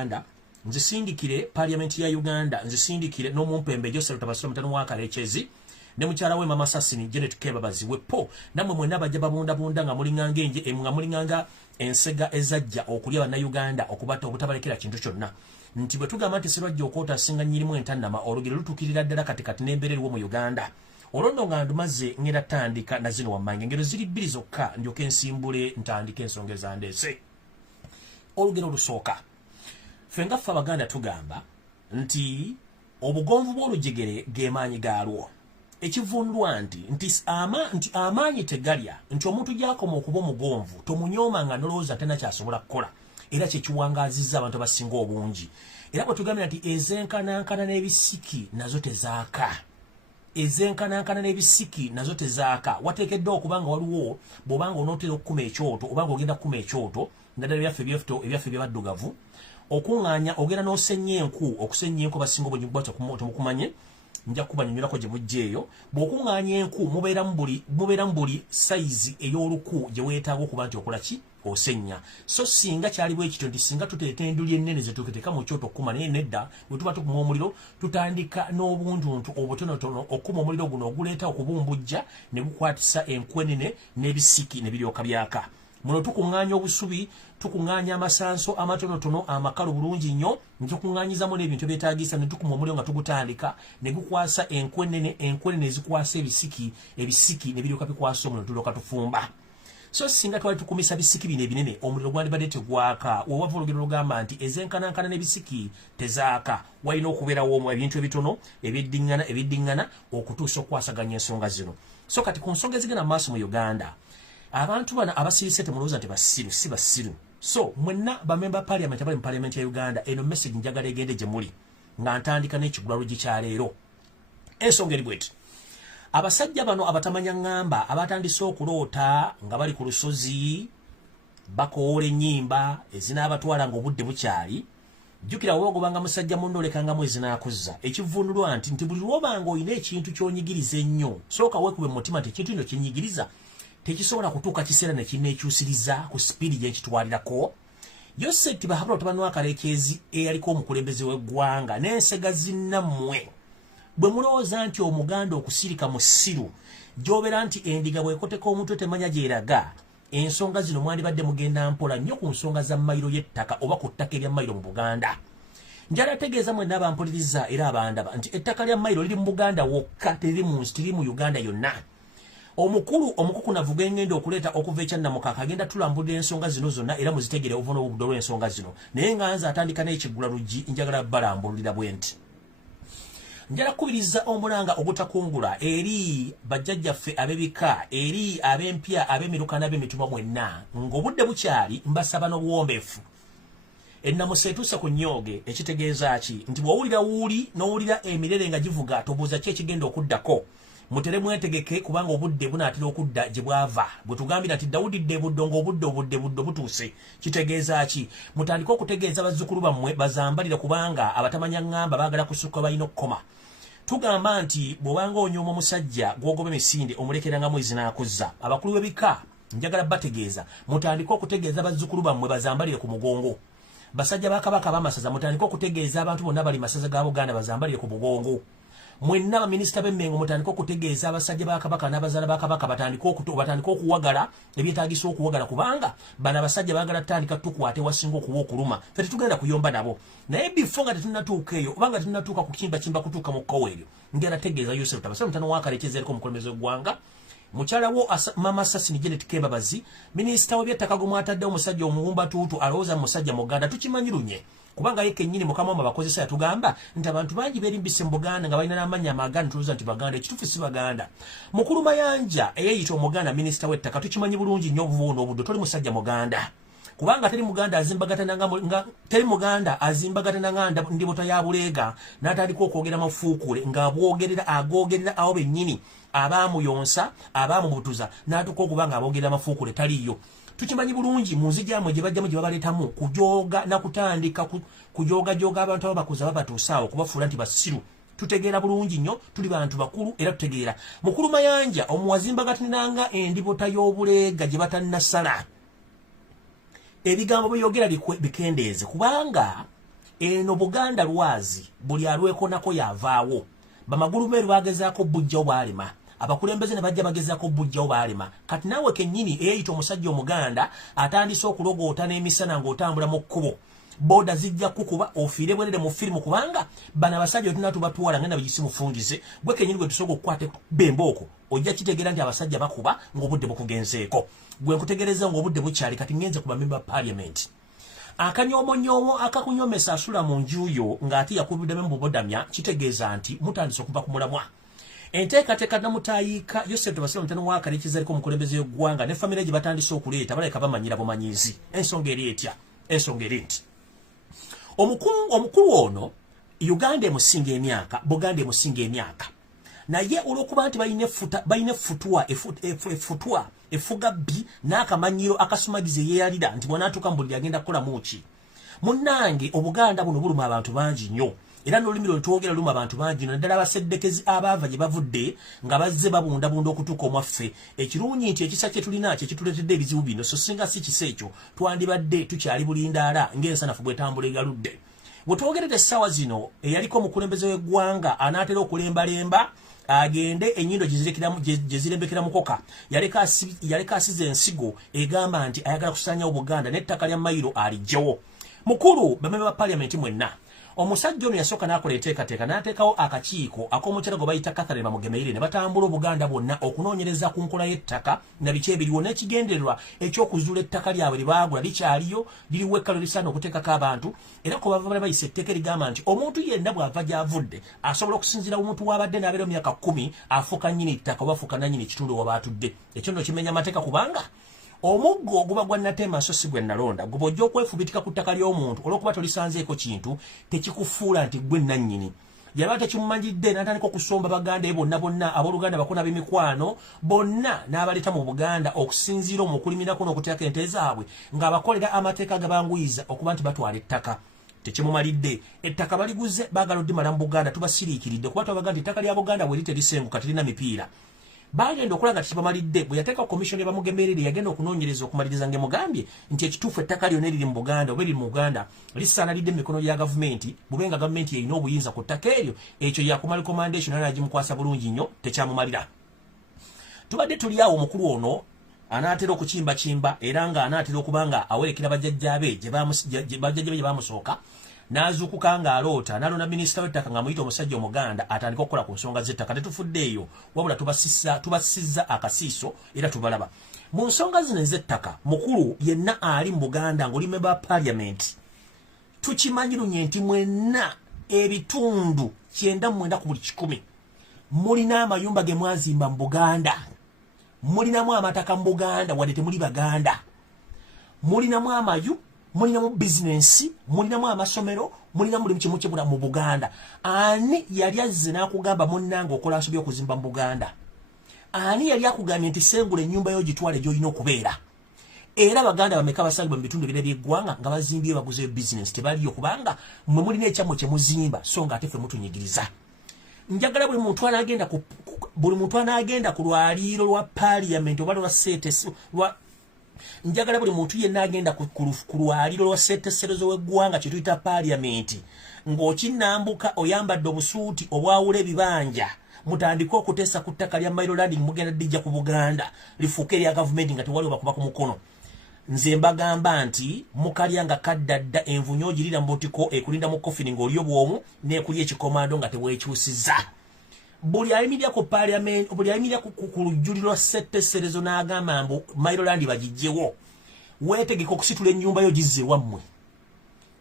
Uganda nzisindikire parliament ya Uganda nzisindikire no mumpembe Joseph Tabasira mutano wa Kalechezi ne mukyala we mama Sassini Janet Kebabazi wepo namwe mwenna bajja babunda nga mulinganga enje nga mulinganga ensega ezajja okulya na Uganda okubata obutabalekera kintu kyonna nti bwe tugamba nti sirwajja okota singa nyirimu entannama olugero lutukirira ddala kati n'embeereriwo mu Uganda olondo nga ndumaze ngera tandika na zino wamange ngero ziri bbiri zokka ndyoke nsimbule ntandika ensonga ezandeese olugero lusooka fenga ffe Abaganda tugamba nti obugonvu bw'olujegere gemaanyi galwo ekivundwa nti amaanyi tegalya nti omuntu gyakoma okuba omugonvu tomunyooma nga nolowooza tena kyasobola kukola era kyekiwangazizza abantu abasinga obungi era bwe tugambira nti ezenkanankana n'ebisiki nazo tezaaka wateekeddwa okuba nga waliwo bw'obanga onootera okukuma ekyoto obanga ogenda kukuma ekyoto naddala ebyaffe byabaddugavu okuŋŋaanya ogenda n'osenya enku okusenya enku basinga obungi temukumanye nja kubanyonyolako gye bujjeeyo bw'okuŋŋaanya enku mubeera mu buli sayizi ey'oluku gye weetaaga okuba nti okola ki osenya so singa kyali bwe kityo nti singa tuteeka enduli ennene ze tuketeeka mu kyoto okukuma naye nedda bwe tuba tukuma omuliro tutandika n'obuntuntu obutonotono okukuma omuliro guno oguleeta okubumbujja ne gukwatisa enku ennene n'ebisiki ne biryoka byaka muno tukuŋŋaanya obusubi tukuŋŋaanya amasanso amatonotono amakalu bulungi nnyo ne tukuŋŋaanyizamu n'ebintu byetaagisa ne tukuma omuliro nga tugutandika ne gukwasa enku ennene ezikwasa ebisiki ne biryoka bikwasa omuliro tulyoka tufumba so singa twali tukumisa bisiki bino ebinene omuliro gwandibadde tegwaka wewava olugero lugamba nti ezenkanankana n'ebisiki tezaaka walina okubeerawo ebintu ebitono ebiddiŋŋana okutuusa okwasaganya ensonga zino so kati ku nsonga ezigenda mu maaso mu Uganda abantu bana abasirise temulowooza nti basiru si basiru so mwenna bamemba parliament abali mu parliament ya Uganda eno message njagala egende gye muli nga ntandika n'ekigulalugi kya leero ensonga eri bweti abasajja bano abatamanya ngamba abatandise okuloota nga bali ku lusozi bakoola ennyimba ezinaabatwala ng'obudde bukyali jjukira wogobanga musajja munno olekangamu ezinaakuzza ekivundulwa nti buli lwobanga olina ekintu ky'onyigiriza ennyo sooka weekube mu mutima nti ekintu kino kyenyigiriza tekisobola kutuuka kiseera ne kinneekyusiriza ku sipiidi gye nkitwalirako Yoseti bahabula otabani wa Kalekezi eyaliko omukulembeze w'eggwanga n'ensega zinnammwe bwe mulowooza nti omuganda okusirika mu ssiru gy'obeera nti endiga bw'ekoteka omutwe temanya gy'eraga ensonga zino mwandibadde mugenda mpola nnyo ku nsonga za mayiro y'ettaka oba ku ttaka erya mayiro mu Buganda njala tegeeza mwenna abampuliriza era abandaba nti ettaka lya mayiro liri mu Buganda wokka teriri mu Uganda yonna omukukunavu gengenda okuleeta okuva ekyannamukaka agenda tulambulira ensonga zino zonna era muzitegere obuvuna obudde olw'ensonga zino naye nga nze atandika n'ekigulalugi njagala balambulira bwe nti njala kubiriza omulanga ogutakungula eri bajjajjaffe ab'ebika eri ab'empya ab'emiruka n'ab'emitumba mwenna ng'obudde bukyali mbasaba n'obuwombeefu ennamusa etuuse ku nnyooge ekitegeeza ki nti bw'owulira wuuli n'owulira emirere nga givuga tobuuza ki ekigenda okuddako mutere mwetegeke kubanga obudde bunaatera okudda gye bwava bwe tugambira nti Dawudi dde buddo ng'obudde butuuse kitegeeza ki mutandike okutegeeza bazzukulu bammwe bazambalire kubanga abatamanya ngamba baagala kusukka balina okukoma tugamba nti bw'obanga onyooma omusajja gw'ogoba emisinde omulekerangamu ezinaakuzza abakulu b'ebika njagala bategeeza mutandike okutegeeza bazzukulu bammwe bazambalire ku mugongo basajja ba Kabaka b'amasaza mutandike okutegeeza abantu bonna bali masaza ga Buganda bazambalire ku mugongo mwenna baminisita b'emmengo mutandika okutegeeza abasajja ba Kabaka n'abazaala ba Kabaka batandika okuwagala ebyetaagisa okuwagala kubanga bano abasajja baagala tutandika tukwate wasinga okuwa okuluma ffe tetugenda kuyomba nabo naye bifo nga tetunnatuuka eyo oba nga tetunnatuuka ku kimba kutuuka mu kkowe eryo ngera tegeeza Yosef Tabasira mutano wa Kalekezi eriko omukulembeze w'eggwanga mukyala wo mama Sassini Janet Kebabazi minisita w'ebyettaka gwe mwataddewo omusajja omuwumbatuutu alowooza mu musajja muganda tukimanyi lunye kubanga ye kennyini mukama wamwe abakozesa yatugamba nti abantu bangi beerimbise mu Buganda nga balina n'amannya amaganda tulowooza nti Baganda ekituufu si Baganda mukulu Mayanja eyeeyita omuganda minisita w'ettaka tukimanyi bulungi nnyo obuvuuno obuddo toli musajja muganda kubanga teri muganda azimbagatana nga ndibota ya buleega n'atandika okwogera mafuukule ng'abwogerera agoogerera awo bennyini abaamuyonsa abaamubutuza n'atuuka okuba nga aboogerera mafuukule taliyo tukimanyi bulungi mu nzi gyamwe gye bajjamu gye babaleetamu kujooga nakutandika kujooga abantu ababakuza babatuusaawo kubafuula nti basiru tutegeera bulungi nnyo tuli bantu bakulu era tutegeera mukulu Mayanja omuwazimbagatinanga endibota y'obuleega gye batannasala ebigambo byogera bikendeeze kubanga eno Buganda lwazi buli alweko nako yavaawo bamagulu meru bagezaako bujja obalima abakulembeze ne bajja bagezaako bujja obalima kati nawe kennyini eyayita omusajja omuganda atandise okulogoota n'emisana ng'otambula mu kkubo boda zijja kukuba ofiire bwerere mu firimu kubanga bana abasajja tulina tubatwala ngenda bagisimufungize gwe kennyini gwe tusobola okukwata bembooko ojja kitegeera nti abasajja bakuba ng'obudde bukugenzeeko gwe nkutegereza ng'obudde bukyali kati ngenze ku bamemba parliament akanyomonyoomo akakunyomesa asula mu njuyo ng'ate yakubiddemu bubodamya kitegeeza nti mutandise okuva ku mulamwa enteekateeka namutayiika Yosef Tobasira mutano wa Kalekiza aliko omukulembeze w'eggwanga ne famire gye batandise okuleeta baleka bamanyira bumanyizi ensonga eri etya ensonga eri nti omukulu ono Uganda emusinga emyaka Buganda emusinga emyaka naye olw'okuba nti balina effutwa efuga bbi n'akamanyiro akasumagize yeeyalira nti bw'anaatuuka mu buli agenda kukola muki munnange Obuganda buno buluma abantu bangi nnyo era n'olulimi lwe twogera luluma abantu bangi nnyo naddala abaseddekezi abaava gye bavudde nga bazze babundabunda okutuuka omwaffe ekirungi nti ekisa kye tulina kye kituleetedde ebizibu bino so singa si kisa ekyo twandibadde tukyali bulindaala ng'ensanafu bw'etambula egaludde bwe twogerera essaawa zino eyaliko omukulembeze w'eggwanga anaatera okulembalemba agende enyindo gye zirembekera mukoka yaleka asize ensigo egamba nti ayagala kusanya Obuganda n'ettaka lya mayiro alijjawo mukulu bamemba ba parliament mwenna omusajja ono yasooka n'akola enteekateeka n'ateekawo akakiiko ak'omukyala gwe bayita Catherine Bamugemeire ne batambula Obuganda bwonna okunoonyereza ku nkola y'ettaka na biki ebiriwo n'ekigendererwa eky'okuzuula ettaka lyabwe lye baagula likyaliyo liriwo ekkalo lisaana okuteekako abantu era ko bava bali bayisa etteeka erigamba nti omuntu yenna bw'ava gy'avudde asobola okusinziira omuntu w'abadde n'abeera mu myaka 10 afuuka nnyini ttaka oba afuuka nannyini ekitundu oba atudde ekyo nno kimenya amateeka kubanga omuggo guba gwa Natema so si gwe nalonda guba ojja okwefubitika ku ttaka ly'omuntu olw'okuba tolisanzeeko kintu tekikufuula nti gwe nannyini yaba tekimumanyidde n'atandika okusomba Baganda bonna abooluganda bakona b'emikwano bonna n'abaleeta mu Buganda okusinziira omwo okulimirako n'okuteeka ente zaabwe ng'abakolera amateeka gabanguyiza okuba nti batwala ettaka tekimumalidde ettaka baliguze baagala oddimala mu Buganda tubasiriikiridde kuba tubaga nti ettaka lya Buganda bwe literisenguka terina mipiira bagenda okulaba nga tekibamalidde bwe yateeka komishoni Bamugemeerere yagenda okunoonyereza okumaliriza ng'emugambye nti ekituufu ettaka lyonna eriri mu Buganda oba eriri mu Buganda lisaanalidde mu mikono gya gavumenti bubenga gavumenti erina obuyinza ku ttaka eryo ekyo yakumala recommendation era nagimukwasa bulungi nnyo tekyamumalira tubadde tuli awo omukulu ono anaatera okukimbakimba era ng'anaatera okuba nga awerekera bajjajjaabe gye baamusooka n'azuukuka ng'aloota n'alonda minisita w'ettaka nga muyita omusajja omuganda atandika okukola ku nsonga z'ettaka tetufuddeeyo wabula tubasizza akasiiso era tubalaba mu nsonga zino ez'ettaka mukulu yenna ali mu Buganda ng'oli member parliament tukimanyi lunye nti mwenna ebitundu 99 ku buli 100 mulina amayumba ge mwazimba mu Buganda mulinamu amataka mu Buganda wadde temuli Baganda mulinamu amayu mulinamu business mulinamu amasomero mulinamu buli kimu kyebula mu Buganda ani yali azze n'akugamba munnange okola nsobi okuzimba mu Buganda ani yali akugambye nti sengula ennyumba yo gitwale gy'olina okubeera era Baganda bameka basalibwa mu bitundu ebirala by'eggwanga nga bazimbye baguze business tebaliyo kubanga mwe mulina ekyamwe kye muzimba so nga ate ffe mutunyigiriza njagala buli muntu anaagenda ku lwaliiro lwa parliament oba lwa seeteso njagala buli muntu yenna agenda ku lwaliiro lwa sseeteserezo w'eggwanga kye tuyita parliament ng'okinnambuka oyambadde obusuuti obwawula ebibanja mutandike okuteesa ku ttaka lya Maryland mugenda ddijja ku Buganda lifuuke erya gavumenti nga tewali bakuba ku mukono nze mbagamba nti mukalya nga kaddadda envunyo ogirira mbotiko ekulinda mu kofini ng'oli obwomu n'ekulya ekikomando nga tebwekyusiza buli ayimirira ku parliament buli ayimirira ku lujjuliro lwa ssetteserezo n'agamba mbu Maryland bagijjewo weetegeka okusitula ennyumba yo gizze wammwe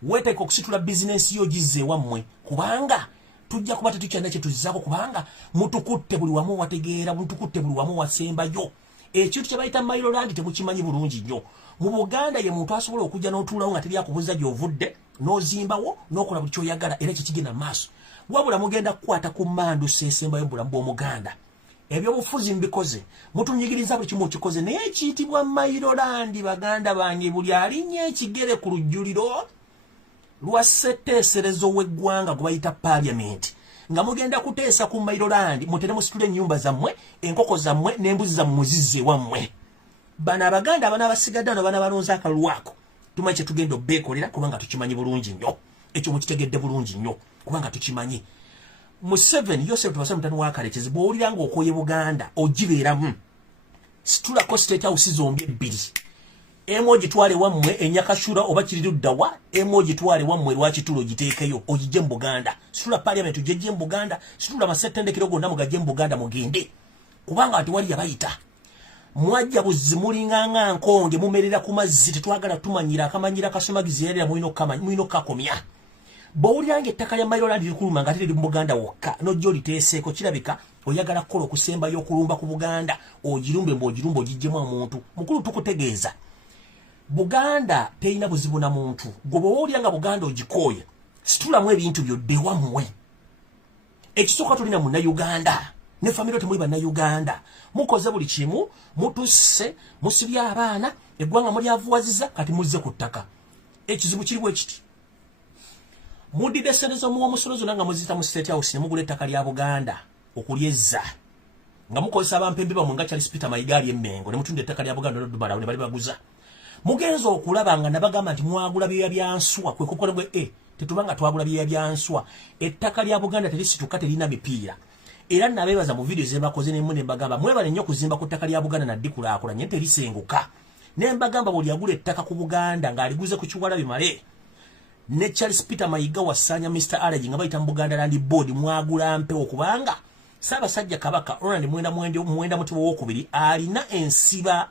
weetegeka okusitula bizinensi yo gizze wammwe kubanga tujja kuba tetukyalina kye tuzizaako kubanga mutukutte buli wamu wategeera mutukutte buli wamu wasembayo ekintu kye bayita Maryland temukimanyi bulungi nnyo mu Buganda ye muntu asobola okujja n'otuulawo nga teri akubuuza gy'ovudde n'ozimbawo n'okola buli ky'oyagala era kikigenda mu maaso wabula mugenda kukwata ku mmandu seesembayo mu bulamu bw'Omuganda ebyobufuzi mbikoze mutunyigiriza buli kimu okikoze naye ekiyitibwa Maryland Baganda bange buli alinnye ekigere ku lujjuliro lwa ssetteeserezo w'eggwanga gwe bayita parliament nga mugenda kuteesa ku Maryland mutere musitule ennyumba zammwe enkoko zammwe n'embuzi zammwe muzizze wammwe bano Abaganda abana abasigadde bano bana balonze akalwako tumanyi kye tugenda obbeekolera kubanga tukimanyi bulungi nnyo ekyo mukitegedde bulungi nnyo kubanga tukimanyi mu 7 Yosef tubasa mutani wa kale kizibu oliranga okoye Buganda ogibeeramu situla ko state house zombi ebbiri emoji twale wammwe enyakashura oba kiriruddawa emoji twale wammwe lwakitulo giteekeyo ogije mu Buganda situla parliament ujeje mu Buganda situla masetendekero gonna mugaje mu Buganda mugende kubanga ati wali yabayita mwajja buzimulinganga nkonge mumerera ku mazzi tetwagala tumanyira akamanyira kasomagizi yali mwino kakomya bawulyange ettaka lya Mayiroland likuluma nga tiri mu Buganda wokka nojjo liteeseeko kirabika oyagala kola okusemba y'okulumba ku Buganda ogirumbe mbogirumba ogijjemu omuntu mukulu tukutegeeza Buganda teina buzibu na muntu gobo wolyanga Buganda ogikoye situlamu ebintu byodde wammwe ekisooka tulina mu Uganda ne family temuli bana Uganda mukoze buli kimu mutusse musibya abaana eggwanga muli avuwaziza kati muzze ku ttaka ekizibu kiri bwe kiti mudide serezo mu omusolozo nanga muzita mu state house ne mugule ettaka lya Buganda okulyezza nga mukozesa abampembe bamwe nga Charles Peter Mayiga emmengo ne mutunde ettaka lya Buganda n'odumala ne bali baguza mugenzo okulaba nga nabagamba nti mwagula bya byanswa kwe kukola bwe tetubanga twagula bya byanswa ettaka lya Buganda terisituka terina mipiira era nabebaza mu video zebakoze ne mune bagamba mwebale nnyo kuzimba ku ttaka lya Buganda naddikula akola nye terisenguka ne mbagamba buli yagula ettaka ku Buganda ng'aliguze ku kiwala bimale ne Charles Peter Mayiga wasanya Mr. Alaji nga bayita mu Buganda Land Board mwagula mpewo kubanga Ssaabasajja Kabaka Ronald mwenda mutubo wokubiri alina ensiba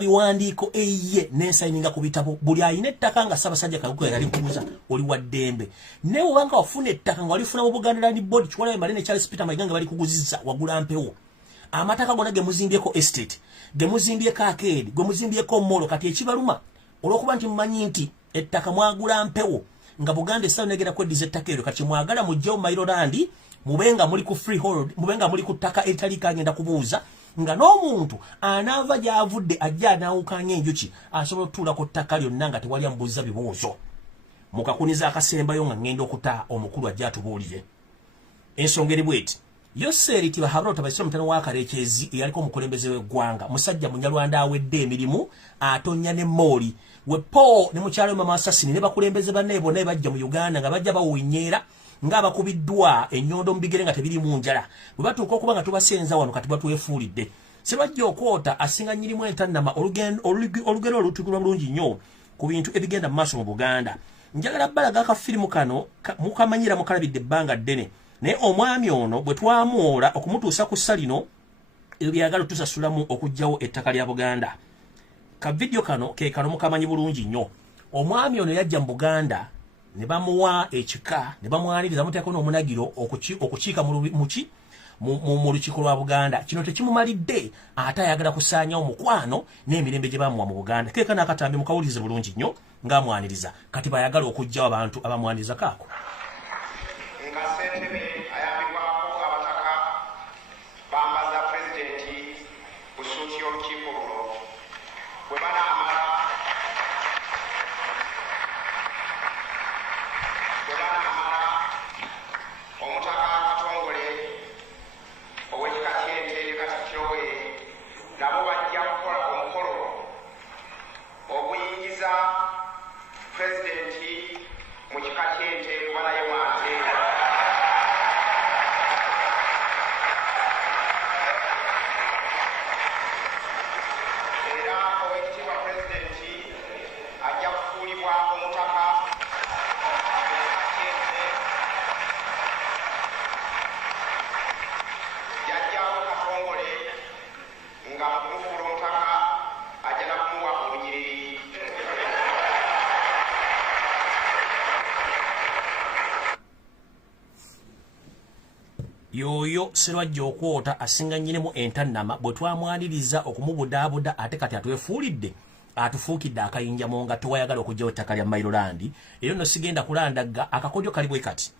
biwandiiko eye n'ensayininga ku bitabo buli ayina ettaka nga Ssaabasajja Kabaka yali kubuza oli wa ddembe ne obanga wafuna ettaka nga walifuna mu Buganda Land Board kiwala bimale ne Charles Peter Mayiga nga bali kuguzizza wagula mpewo amataka gonna ge muzimbyeko estate ge muzimbyeko arcade ge muzimbyeko molo kati ekibaluma olwokuba nti mumanyi nti ettaka mwagula mpewo nga Buganda essa negera kweddiza ettaka eryo kati mwagala mujjewo Mayiroland mubenga muli ku freehold mubenga muli ku ttaka eritali kagenda kubuuza nga n'omuntu anaava gy'avudde ajja anaawukanya enjuki asobola okutuula ku ttaka lyonna nga tewali amubuuza bibuuzo mukakuniza akasembayo nga ngenda okuta omukulu ajja atubuulire ensonga eri bweti Yoseri tibahabula otabasira mutano wa Karekyezi eyaliko omukulembeze w'eggwanga musajja munyalwanda awedde emirimu atonya ne mooli wepo ne mukyalo mama Assassini ne bakulembeze banne bonna bajja mu Uganda nga bajja bawunyera nga bakubiddwa ennyondo mu bigere nga tebiri mu njala bwe batuuka okuba nga tubasenza wano kati batwefuulidde sebajja okwota asinga nyirimu entannama olugero olutukirwa bulungi nnyo ku bintu ebigenda mu maaso mu Buganda njagala balaga akafirimu kano mukamanyira mukalabidde ebbanga ddene naye omwami ono bwe twamuwola okumutuusa ku ssalino ebyagala tusasulamu okugjawo ettaka lya Buganda ka video kano ke kano mukamanyi bulungi nnyo omwami ono yajja mu Buganda ne bamuwa ekika ne bamwaniriza muteeko n'omunagiro okukiika mu lukiiko lwa Buganda kino tekimumalidde ate ayagala kusaanyawo mukwano n'emirembe gye bamuwa mu Buganda keeka n'akatambi mukawulize bulungi nnyo ng'amwaniriza kati bayagala okugjawo abantu abamwaniriza kaako yoyo serwajja okwota asinga nnyinemu entannama bwe twamwaniriza okumubudaabuda ate kati atwefuulidde atufuukidde akayinja mu nga tewayagala okugjawo ettaka lya Mayiroland era nno sigenda kulandagga akakodyo kali bwe kati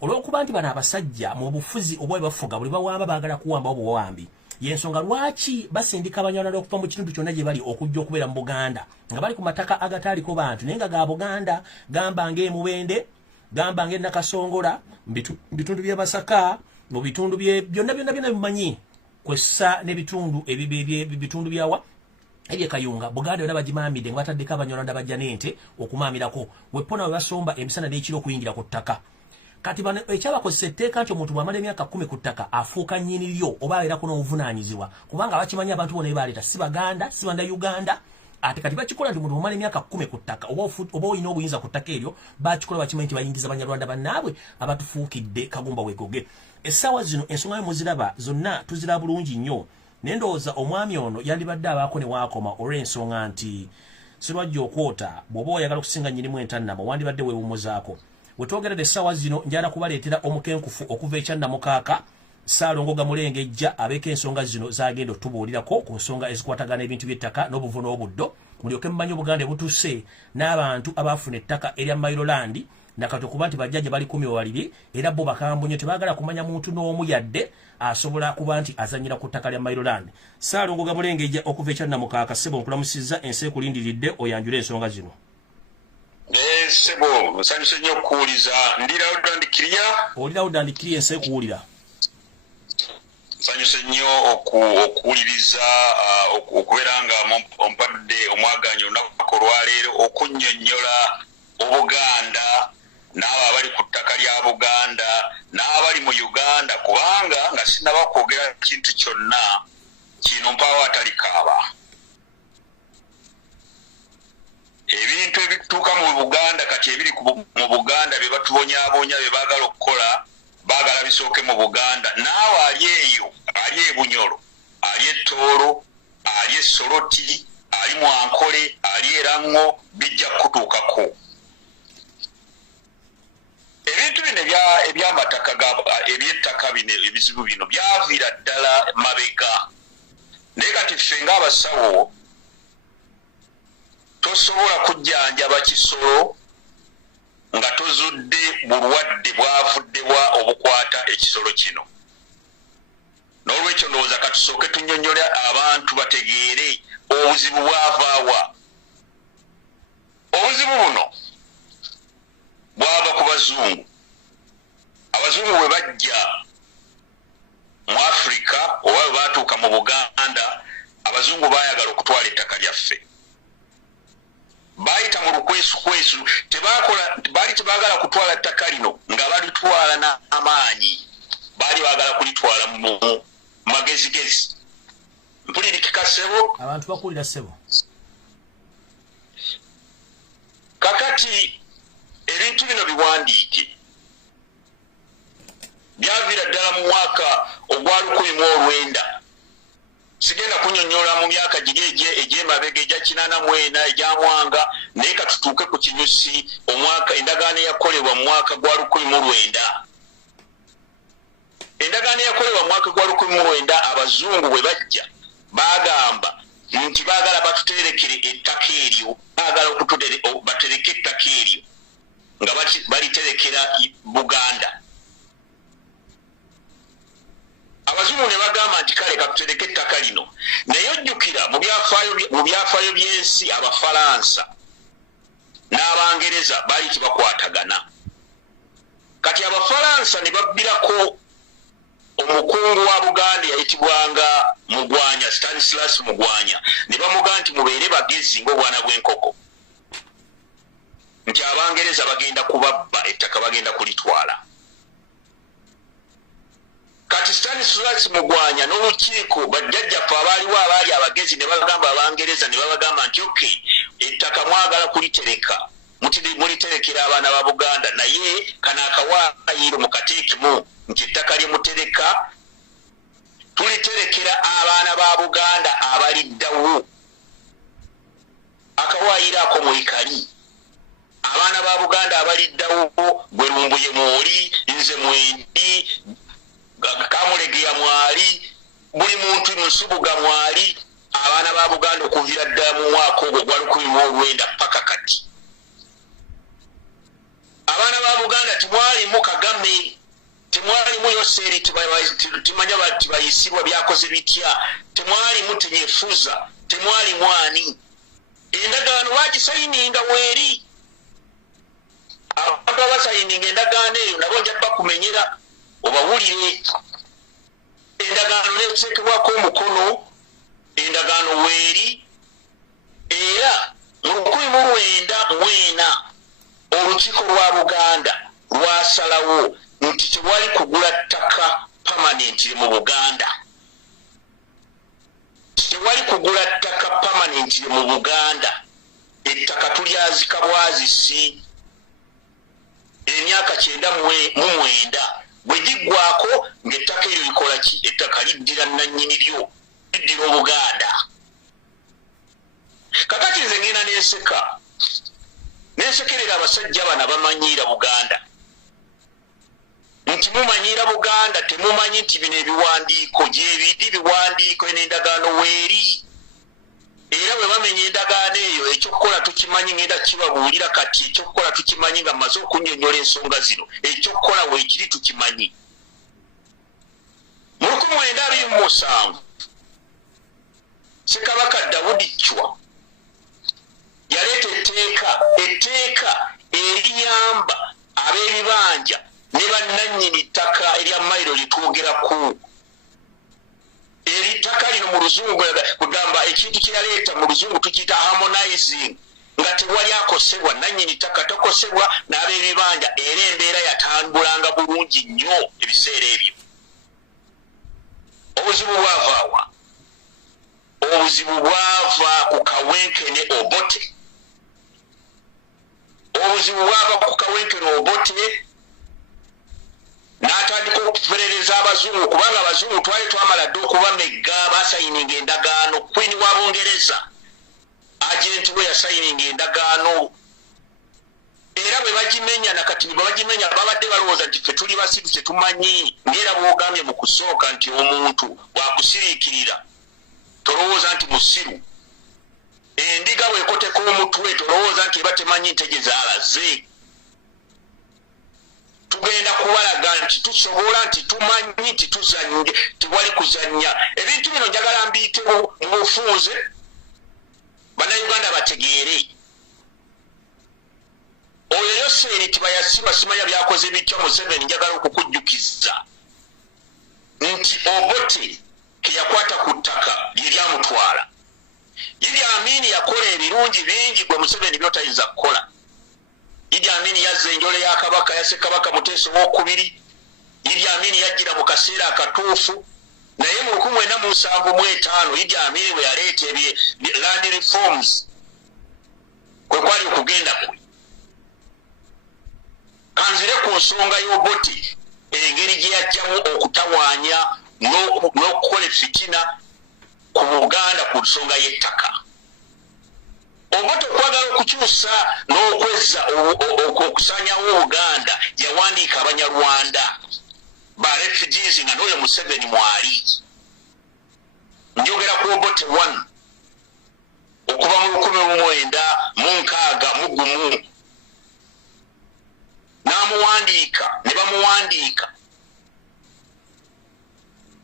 olw'okuba nti bano abasajja mu bufuzi obwa bafuga buli bawamba baagala kuwamba obuwambi yensonga lwaki basindika abanyalala okuva mu kitundu kyonna gye bali okujja okubeera mu Buganda nga bali ku mataka agataaliko bantu naye nga ga Buganda gamba ng'emubende gamba ng'enakasongola bitundu bya Masaka mu bitundu byonna bimanyi kwessa n'ebitundu bitundu byawa Ebye kayunga Buganda yona bagimamide ngataddeka abanyolanda bajja nente okumamirako wepona webasomba emisana n'ekiro okuyingira ku ttaka kati bano ekyabakozesa etteeka nti omuntu bwamala emyaka 10 ku ttaka afuuka nnyini lyo oba abeerako n'obuvunaanyizibwa kubanga bakimanyi abantu bona ebaleeta si Baganda si banda Uganda ate kati bakikola nti omuntu bwamala emyaka 10 ku ttaka oba olina obuyinza ku ttaka eryo bakikola bakimanyi nti bayingiza banyarwanda bannaabwe abatufuukidde kagumba wegoge essaawa zino ensonga yo muziraba zonna tuzira bulungi nnyo Nendoza omwami ono yalibadde abaako ne waakoma olw'ensonga nti sirwajja okwota bw'oba oyagala okusinga nnyinimu entannama wandibadde weewummuzaako wetwogeredde essaawa zino njala kubaleetera omukenkufu okuva ekyannamukaaka Ssaalongo Gamulengejja abeeko ensonga zino zagenda otubuulirako ku nsonga ezikwatagana ebintu by'ettaka n'obuvuna obuddo mulyoke mumanyi Obuganda butuuse n'abantu abaafuna ettaka erya Mayiloland nakati okuba nti bajja gye bali 12 era bo bakambonyo tebaagala kumanya muntu n'omu yadde asobola kuba nti azanyira ku ttaka lya Mayiloland Ssaalongo Gamulengejja okuva ekyannamukaaka ssebo nkulamusizza ensi ekulindiridde oyanjule ensonga zino sebo nsanyuse nnyo okuwuliza olirawo dandikirya ensi ekuwulira nsanyuse nnyo okuwuliriza okubeera nga ompadde omwaganyi olunaku olwaleero okunnyonnyola Obuganda n'abo abali ku ttaka lya Buganda n'abali mu Uganda kubanga nga sinaba kwogera kintu kyonna kino mpaawo atali kaaba ebintu ebituuka mu Buganda kati ebiri mu Buganda bye batubonyaabonya bye baagala okukola baagala bisooke mu Buganda naawe ali eyo ali e Bunyoro ali e Tooro ali e Soroti ali mu Ankole ali e Rango bijja kutuukako ebintu bino eby'amataka eby'ettaka bino ebizibu bino byaviira ddala mabega naye kati ffe ng'abasawo tosobola kujjanjaba kisolo nga tozudde bulwadde bwavuddewa obukwata ekisolo kino n'olwekyo ndowooza katusooke tunnyonnyole abantu bategeere obuzibu bwavaawa obuzibu buno bwava ku bazungu abazungu bwe bajja mu Afrika oba bwe baatuuka mu Buganda abazungu baayagala okutwala ettaka lyaffe bayita mu lukwesukwesu baali tebaagala kutwala ttaka lino nga balitwala n'amaanyi baali baagala kulitwala mu magezigezi mpulirikika ssebo abantu bakulira ssebo kakati ebintu bino biwandiike byaviira ddala mu mwaka ogwa 1900 sigenda kunnyonnyola mu myaka giri egy'emabega egya 84 egyamwanga naye katutuuke ku kinyusi omwaka endagaano eyakolebwa mu mwaka gwa 1900 endagaano eyakolebwa mu mwaka gwa 1900 abazungu bwe bajja baagamba nti baagala batuterekere ettaka eryo baagala batereke ettaka eryo nga baliterekera Buganda abazungu ne bagamba nti kale katutereke ettaka lino naye ojjukira mu byafaayo by'ensi Abafalansa n'Abangereza baali tebakwatagana kati Abafalansa ne babbirako omukungu wa Buganda yayitibwanga Mugwanya Stanislas Mugwanya ne bamugamba nti mubeere bagezi ng'obwana bw'enkoko nti Abangereza bagenda kubabba ettaka bagenda kulitwala kati Stanislas Mugwanya n'olukiiko bajjajjaffe abaaliwo abaali abagezi ne bagamba Abangereza ne babagamba nti okay ettaka mwagala kulitereka muliterekera abaana ba Buganda naye kana akawaayiro mukateekemu nti ettaka lye mutereka tuliterekera abaana ba Buganda abaliddawo akawaayiro ako mwekali abaana ba Buganda abaliddawo gwe Lumbuye mwoli nze mwendi Kamulegeya mwali buli muntu Musubuga mwali abaana ba Buganda okuviira ddala mu mwaka ogwo gwa 1900 paka kati abaana ba Buganda timwalimu Kagame timwalimu Yoseri timanya bati bayisibwa byakoze bitya timwalimu Tinyefuza timwalimu ani endagaano bagisayininga weeri abantu abasayininga endagaano eyo nabo nja bakumenyera obawulire endagaano neeteekebwako omukono endagaano weeri era mu 1994 olukiiko lwa Buganda lwasalawo nti tewali kugula ttaka permanently mu Buganda. Tewali kugula ttaka permanently mu Buganda. Ettaka tulyazika bwazisi emyaka 99 bwe giggwako ng'ettaka eryo likola ki? Ettaka liddira nannyini lyo, liddira Obuganda. Kakati nze ngenda nensekerera abasajja bano bamanyiira Buganda nti mumanyiira Buganda temumanyi nti bino ebiwandiiko gyebiri biwandiiko n'endagaano weeri. Era bwe bamenya endagaano eyo ekyokukola tukimanyi, ngenda kibabuulira kati ekyokukola tukimanyi nga mmaze okunnyonnyola ensonga zino. Ekyokukola weekiri tukimanyi. Mu 1927 Ssekabaka Daudi Chwa yaleeta etteeka eriyamba ab'ebibanja ne bannannyini ttaka erya mayiro litwogerako. Eritaka lino mu Luzungu kugamba ekintu kye yaleeta mu Luzungu tukiyita harmonizing, nga tewali akosebwa, nannyini ttaka tokosebwa n'ab'ebibanja, era embeera yatambulanga bulungi nnyo ebiseera ebyo. Obuzibu bwava wa? Obuzibu bwava ku Kawenkene Obote. Obuzibu bwava ku Kawenkene Obote n'atandika okuferereza Abazungu, kubanga Abazungu twali twamala dde okubamegga, basayininga endagaano. Queen wa Bungereza agenti we yasayininga endagaano, era bwe bagimenya nakati bwe bagimenya babadde balowooza nti ffe tuli basiru tetumanyi. Ng'era bw'ogambye mu kusooka nti omuntu bwakusiriikirira tolowooza nti musiru. Endiga bw'ekoteka omutwe tolowooza nti eba temanyi ntege zaalaze. Tugenda kubalaga nti tusobola, nti tumanyi, nti tuzannye, tewali kuzannya. Ebintu bino njagala mbiyitewo mu bufunze bannayuganda bategeere. Oyo Yoseri Tibayasiba simanya byakoze bityo Museveni, njagala okukujjukiza nti Obote ke yakwata ku ttaka lye lyamutwala. Idi Amini yakola ebirungi bingi gwe Museveni by'otayinza kukola. Idi Amini yazza enjole ya Kabaka, yasse Kabaka Muteesa II. Idi Amini yajjira mu kaseera akatuufu, naye mu 1975 Idi Amini bwe yaleeta land reforms kwe kwali okugenda kwe. Kanzire ku nsonga y'Obote engeri gye yajjamu okutawaanya n'okukola fitina ku Buganda ku nsonga y'ettaka. Obote okwagala okukyusa n'okwezza okusanyawo Buganda yawandiika Abanyarwanda ba refugees nga n'oyo Museveni mwali. Njogera ku Obote 1 okuva mu 1961 n'amuwandiika ne bamuwandiika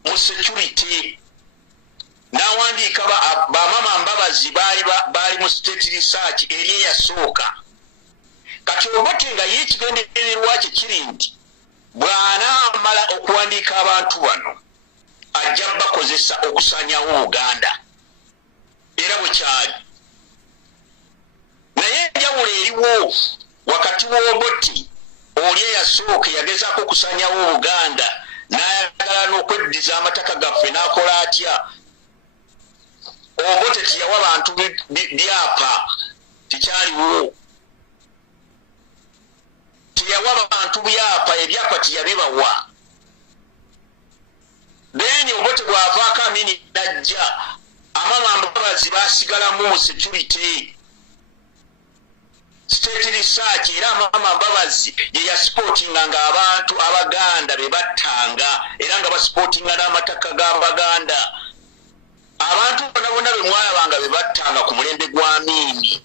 mu security. N'awandiika bamama Mbabazi baali mu state research eri eyasooka. Kati Obote nga ye ekigendererwa kye kiri nti bw'anaamala okuwandiika abantu bano ajja bakozesa okusanyawo Uganda, era bwe kyali. Naye enjawulo eriwo wakati w'Obote oli eyasooka yagezaako okusanyawo Uganda n'ayagala n'okweddiza amataka gaffe n'akola atya. Obote tiyawa abantu byapa, tikyaliwo. Tiyawa abantu byapa, ebyapa tiyabibawa. Then Obote bw'avaako Amini najja, amama Mbabazi baasigalamu mu security state research, era amama Mbabazi ye yasipotinganga abantu Abaganda be battanga, era nga basipotinga n'amataka g'Abaganda. Abantu bonna be mwalabanga be battanga ku mulembe gwa Amini.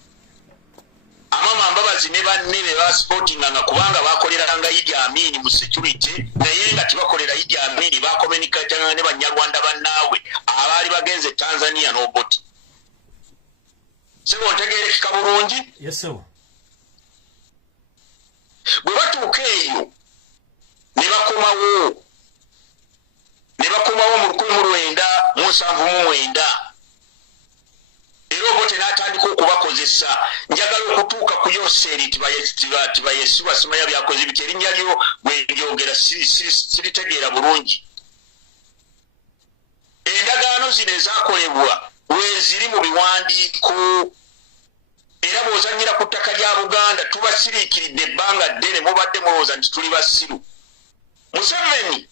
Amama Mbabazi ne banne be basipotinganga kubanga bakoleranga Idi Amini mu security, naye nga tibakolera Idi Amini, bakomunikatanga ne Banyarwanda bannaabwe abaali bagenze Tanzania n'Obote. Sebo ntegeerekeka bulungi? Yes sir. Bwe batuuka eyo ne bakomawo mu 1979 era Obote n'atandika okuba mukisa njagala okutuuka ku Yoseri tibayesiwa simanya byakoze biti erinnya lyo bwe lyogera siritegeera bulungi. Endagaano zino ezaakolebwa weziri mu biwandiiko era bw'ozannyira ku ttaka lya Buganda tubasiriikiridde ebbanga ddene mubadde mulowooza nti tuli basiru. Museveni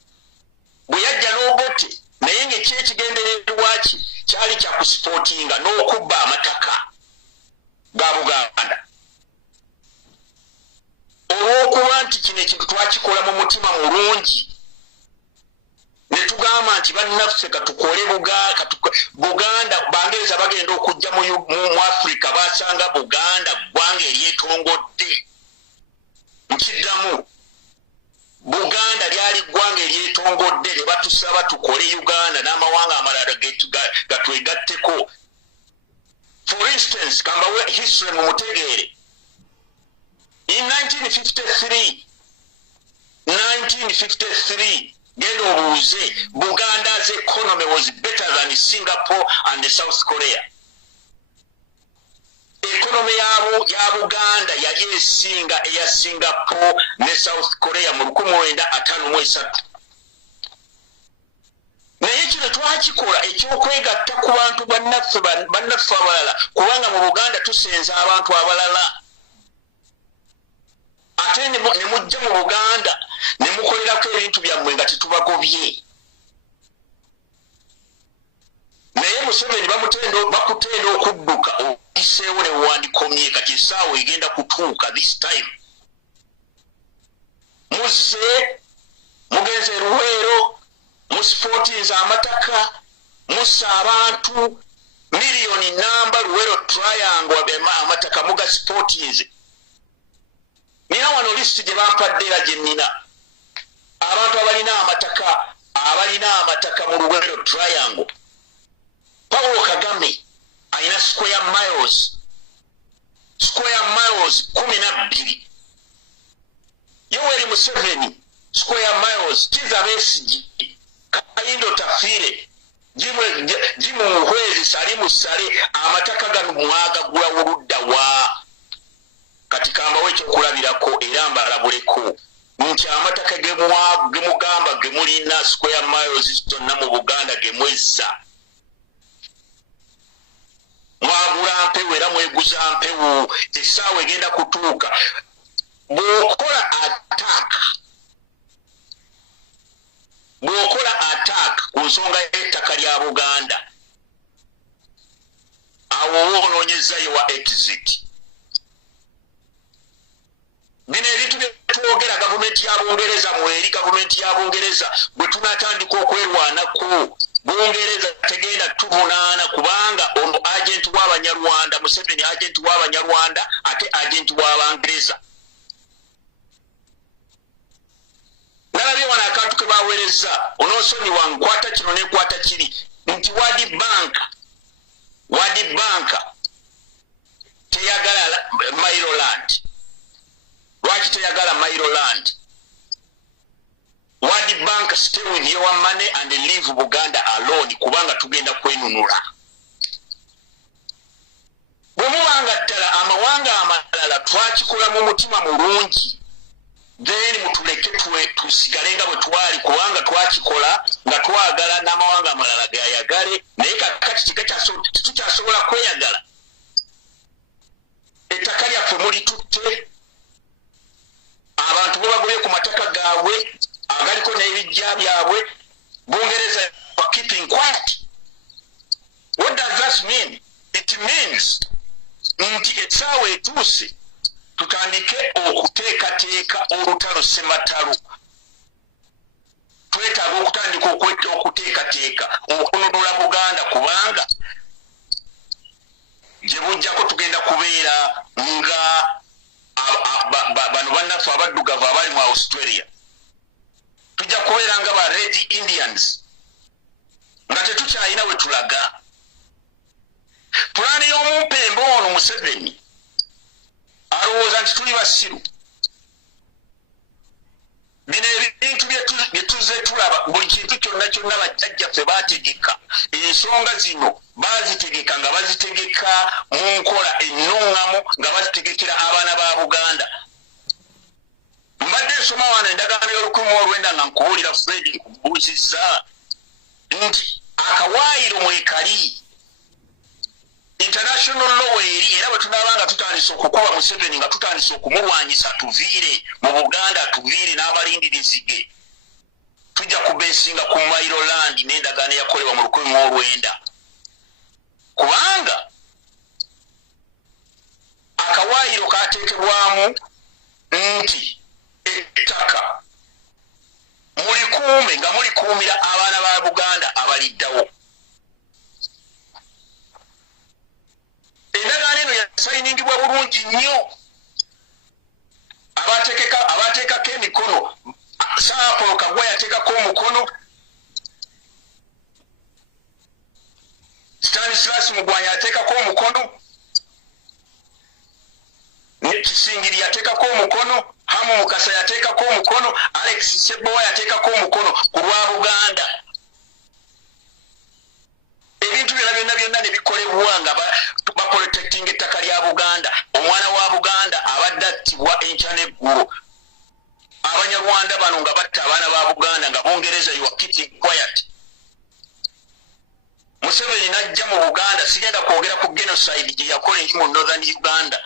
bwe yajja n'obote naye ng'ekyekigendererwa ki kyali kya kusipootinga n'okubba amataka ga Buganda. Olw'okuba nti kino ekintu twakikola mu mutima mulungi ne tugamba nti bannaffe katukole Buganda Bangereza bagenda okujja mu Afrika basanga Buganda ggwanga eryetongodde. Nkiddamu Buganda lyali ggwanga eryetongodde ne batusaba tukole Uganda n'amawanga amalala gatwegatteko. For instance, kambawe history mu mutegeere. In 1953, genda obuuze, Buganda's economy was better than Singapore and South Korea. Economy ya Buganda yali esinga eya Singapore ne South Korea mu 1953. Naye kino twakikola ekyokwegatta ku bantu bannaffe abalala kubanga mu Buganda tusenza abantu abalala. Ate ne mujja mu Buganda ne mukolerako ebintu byammwe nga tetubagobye. Naye Museveni bakutenda okudduka oyiseewo ne wandikomye kati essaawa egenda kutuuka this time. Muzze mugenze Luweero musipootinza amataka mussa abantu miliyoni namba Luweero triangle amataka mugasipootinze. Nina wano listi gye bampadde era gye nnina abantu abalina amataka mu Luweero triangle. Paulo Kagame alina square miles 12. Yoweri Museveni square miles Kizza Besigye Kayindo Tafire Jimu Muhwezi Salimu Sale amataka gano mwagagula oludda wa kati kambawo ekyokulabirako era mbalabuleko nti amataka gemugamba gemulina square miles zonna mu Buganda gemwezza mwagula mpewo era mweguza mpewo essaawa egenda kutuuka. Bw'okola attack ku nsonga y'ettaka lya Buganda awo onoonyezayo wa exit. Bino ebintu bye twogera gavumenti ya Bungereza mweri gavumenti ya Bungereza bwe tunatandika okwerwanako Bungereza tegenda tuvunaana kubanga ono agent w'Abanyarwanda Museveni agent w'Abanyarwanda ate agent w'Abangereza. Nalabye wana akantu ke baweereza onoosonyi wankwata kino nekwata kiri nti Wadi Bank teyagala Mairoland. Lwaki teyagala Mairoland? Wadi Bank stay with your money and leave Buganda alone kubanga tugenda kwenunula. Bwe mubanga ddala amawanga amalala twakikola mu mutima mulungi then mutuleke tusigale nga bwe twali kubanga twakikola nga twagala n'amawanga amalala gayagale naye kakati tukyasobola kweyagala. Ettaka lyaffe mulitutte abantu bwebagulye ku mataka gaabwe agaliko n'ebijja byabwe. Bungereza keeping quiet. What does that mean? It means nti essaawa etuuse tutandike okuteekateeka olutalo ssematalo. Twetaaga okutandika okuteekateeka okununula Buganda kubanga gye bujjako tugenda kubeera nga bano bannaffe abaddugavu abali mu Australia. Tujja kubeera nga ba Red Indians nga tetukyalina we tulaga. Pulaani y'omumpembe ono Museveni, 'alowooza nti tuli basiru. bino ebintu bye tuze tulaba buli kintu kyonna kyonna bajjajjaffe baategeka ensonga zino baazitegeka nga bazitegeka mu nkola ennuŋŋamu nga bazitegekera abaana ba Buganda. Mbadde nsoma wano endagaano y'Olukumi nga nkubuulira Fred nkubuuzizza nti akawaayiro mwekali international law eri era bwe tunaabanga tutandise okukuba Museveni nga tutandise okumulwanyisa tuviire mu Buganda tuviire n'abalindirizi ge tujja kubeesinga ku Mayiroland n'endagaano eyakolebwa mu 1900 kubanga akawaayiro kaateekebwamu nti ettaka mulikuume nga mulikuumira abaana ba Buganda abaliddawo. Endagaano eno yasayiningibwa bulungi nnyo abateekako emikono Saapolo Kagwa yateekako omukono, Stanislas Mugwanya yateekako omukono, Kisingiri yateekako omukono, Hamu Mukasa yateekako omukono, Alex Sebowa yateekako omukono ku lwa Buganda. Ebintu byonna ne bikolebwa nga baprotecting ettaka lya Buganda. Omwana wa Buganda abadde attibwa enkya n'eggulo. Abanyarwanda bano nga batta abaana ba Buganda nga Bungereza you are keeping quiet. Museveni najja mu Buganda sigenda kwogera ku genocide gye yakola mu Northern Uganda.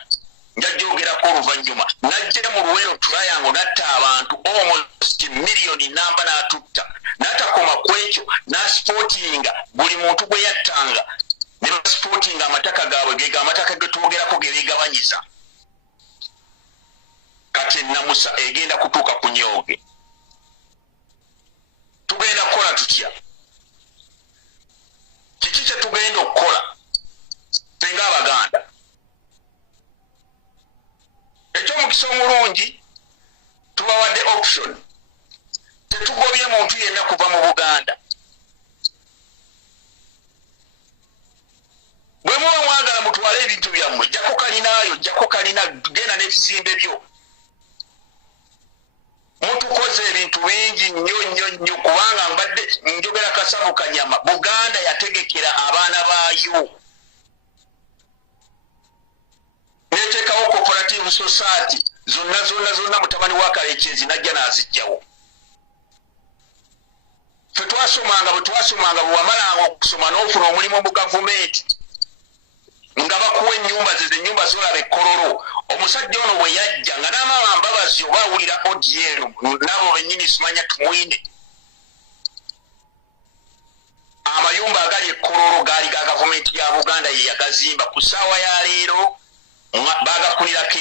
Njajjogerako oluvannyuma najjera mu Luwero Triangle natta abantu almost million namba n'atutta n'atakoma ku ekyo n'asportinga buli muntu gwe yattanga ne basportinga amataka gaabwe ge amataka ge twogerako ge beegabanyiza kati namusa egenda kutuuka ku nyooge. Tugenda kukola tutya? Kiki kye tugenda okukola ffe ng'Abaganda? Eky'omukisa omulungi tubawadde option. Tetugobye muntu yenna kuva mu Buganda. Bwe muba mwagala mutwale ebintu byammwe jjako kalinaayo jjako kalina genda n'ebizimbe byo. Mutukoze ebintu bingi nnyo kubanga mbadde njogera Kasavu Kanyama Buganda yategekera abaana baayo. Neteekawo cooperative society zonna mutabani wa Kalekezi najja n'azijjawo. Ffe bwe twasomanga bwe wamalanga okusoma n'ofuna omulimu mu gavumenti nga bakuwa ennyumba ennyumba zolaba ekkololo. Omusajja ono bwe yajja nga n'amaama mbabazi oba awulira ODL n'abo bennyini simanya tumwine. Amayumba agali ekkololo gaali ga gavumenti ya Buganda ye yagazimba. Ku ssaawa ya leero baagakulirako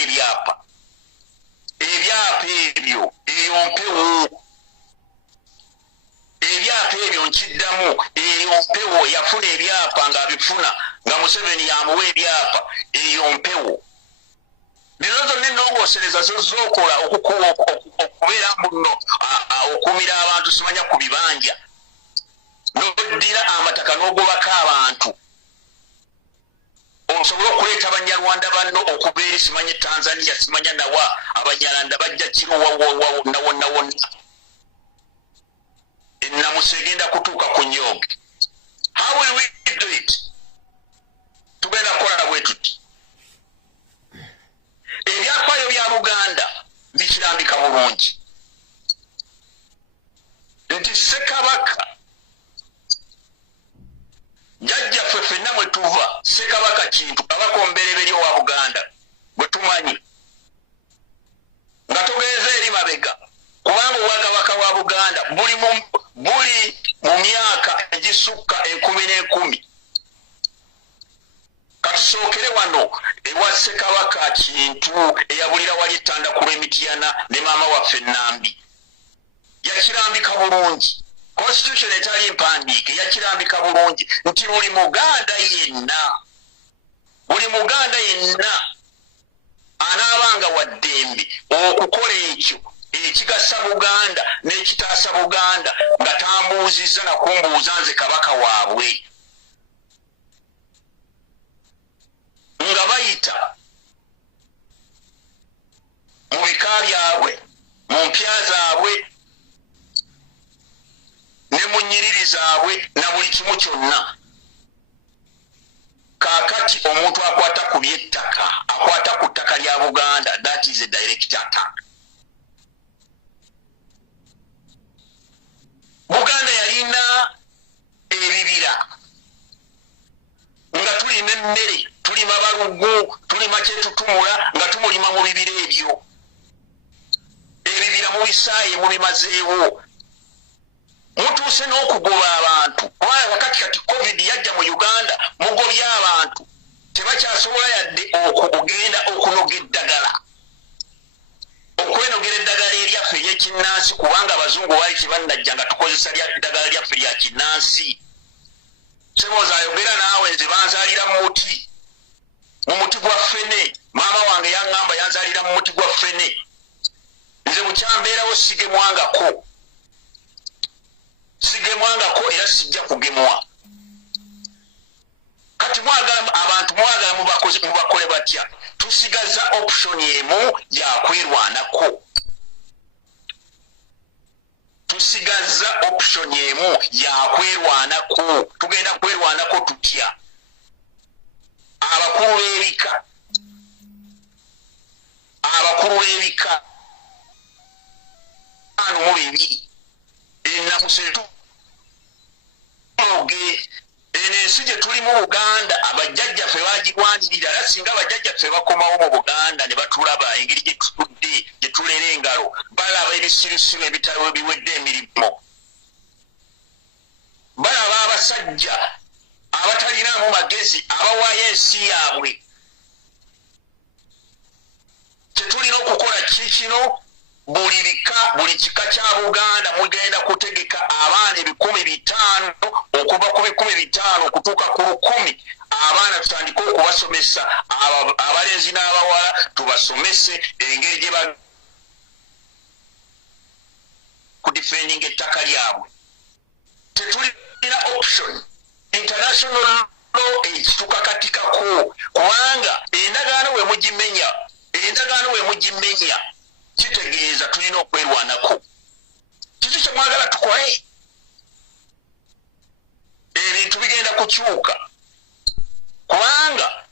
ebyapa ebyo eyo mpewo. Ebyapa ebyo nkiddamu eyo mpewo. Yafuna ebyapa ng'abifuna nga Museveni yamuwa ebyapa eyo mpewo. Bino zonna ennongoosereza zozookola okubeera muno okumira abantu simanya ku bibanja n'oddira amataka n'ogobako abantu osobola okuleeta Abanyarwanda banno okubeera simanye Tanzania simanya nawa Abanyarwanda bajja kiro wonna ennamusa egenda kutuuka ku nyooge. How will we do it? Tugenda kukola bwe tuti. Ebyafaayo bya Buganda bikirambika bulungi nti Ssekabaka jjajjaffe ffenna mwe tuva Ssekabaka kintu Kabaka omubereberye wa Buganda bwe tumanyi nga togenze eri mabega kubanga Obwakabaka wa Buganda buli mu myaka egisukka 10,000. Katusookere wano ewa Ssekabaka kintu eyabulira wali ettanda ku lw'Emityana ne maama waffe Nambi. Yakirambika bulungi. Constitution etali mpandiike yakirambika bulungi nti buli Muganda yenna anaabanga wa ddembe okukola ekyo ekigasa Buganda n'ekitaasa Buganda nga tambuuzizza na kumbuuza nze Kabaka waabwe. Nga bayita mu bika byabwe mu mpya zaabwe ne mu nnyiriri zaabwe na buli kimu kyonna. Kaakati omuntu akwata ku by'ettaka, akwata ku ttaka lya Buganda, that is a direct attack. Buganda yalina ebibira nga tulima emmere, tulima balugu, tulima kyetutumula nga tumulima mu bibira ebyo. Ebibira mubisaaye mubimazeewo. Mutuuse n'okugoba abantu. Kubanga kati COVID yajja mu Uganda, mugobya abantu. Tebakyasobola yadde okugenda okunoga eddagala. Okwenogera eddagala eryaffe ery'ekinnansi kubanga abazungu baali tebannajja nga tukozesa eddagala lyaffe lya kinnansi. Sebooza ayogera naawe nze banzaalira mu muti. Mu muti gwa ffene. Maama wange yaŋŋamba yanzaalira mu muti gwa ffene. Nze bukyambeerawo sigemwangako. Sigemwangako era sijja kugemwa. Kati mwagala abantu mwagala mubakole batya. Tusigaza option emu ya kwerwanako. Tusigaza option emu ya kwerwanako. Tugenda kwerwanako tutya. Abakulu b'ebika. Abakulu b'ebika. Anu mu bibiri. Enamusetu. Ensi gye tuli mu Buganda abajjajjaffe baagirwanirira era singa abajjajjaffe bakomawo mu Buganda ne batulaba engeri gye tutudde gye tulera engalo balaba ebisirusiru ebitabo biwedde emirimu balaba abasajja abatalinamu magezi abawaayo ensi yaabwe tetulina okukola kikino buli bika buli kika kya Buganda mugenda kutegeka abaana 500 okuva ku 500 okutuuka ku 1000 abaana tutandika okubasomesa abalenzi n'abawala tubasomese engeri gye ba kudifending ettaka lyabwe. Tetulina option. International law ekitukakatikako kubanga endagaano we mugimenya kitegeeza tulina okwerwanako. Kiki kye mwagala tukole? Ebintu bigenda kukyuka kubanga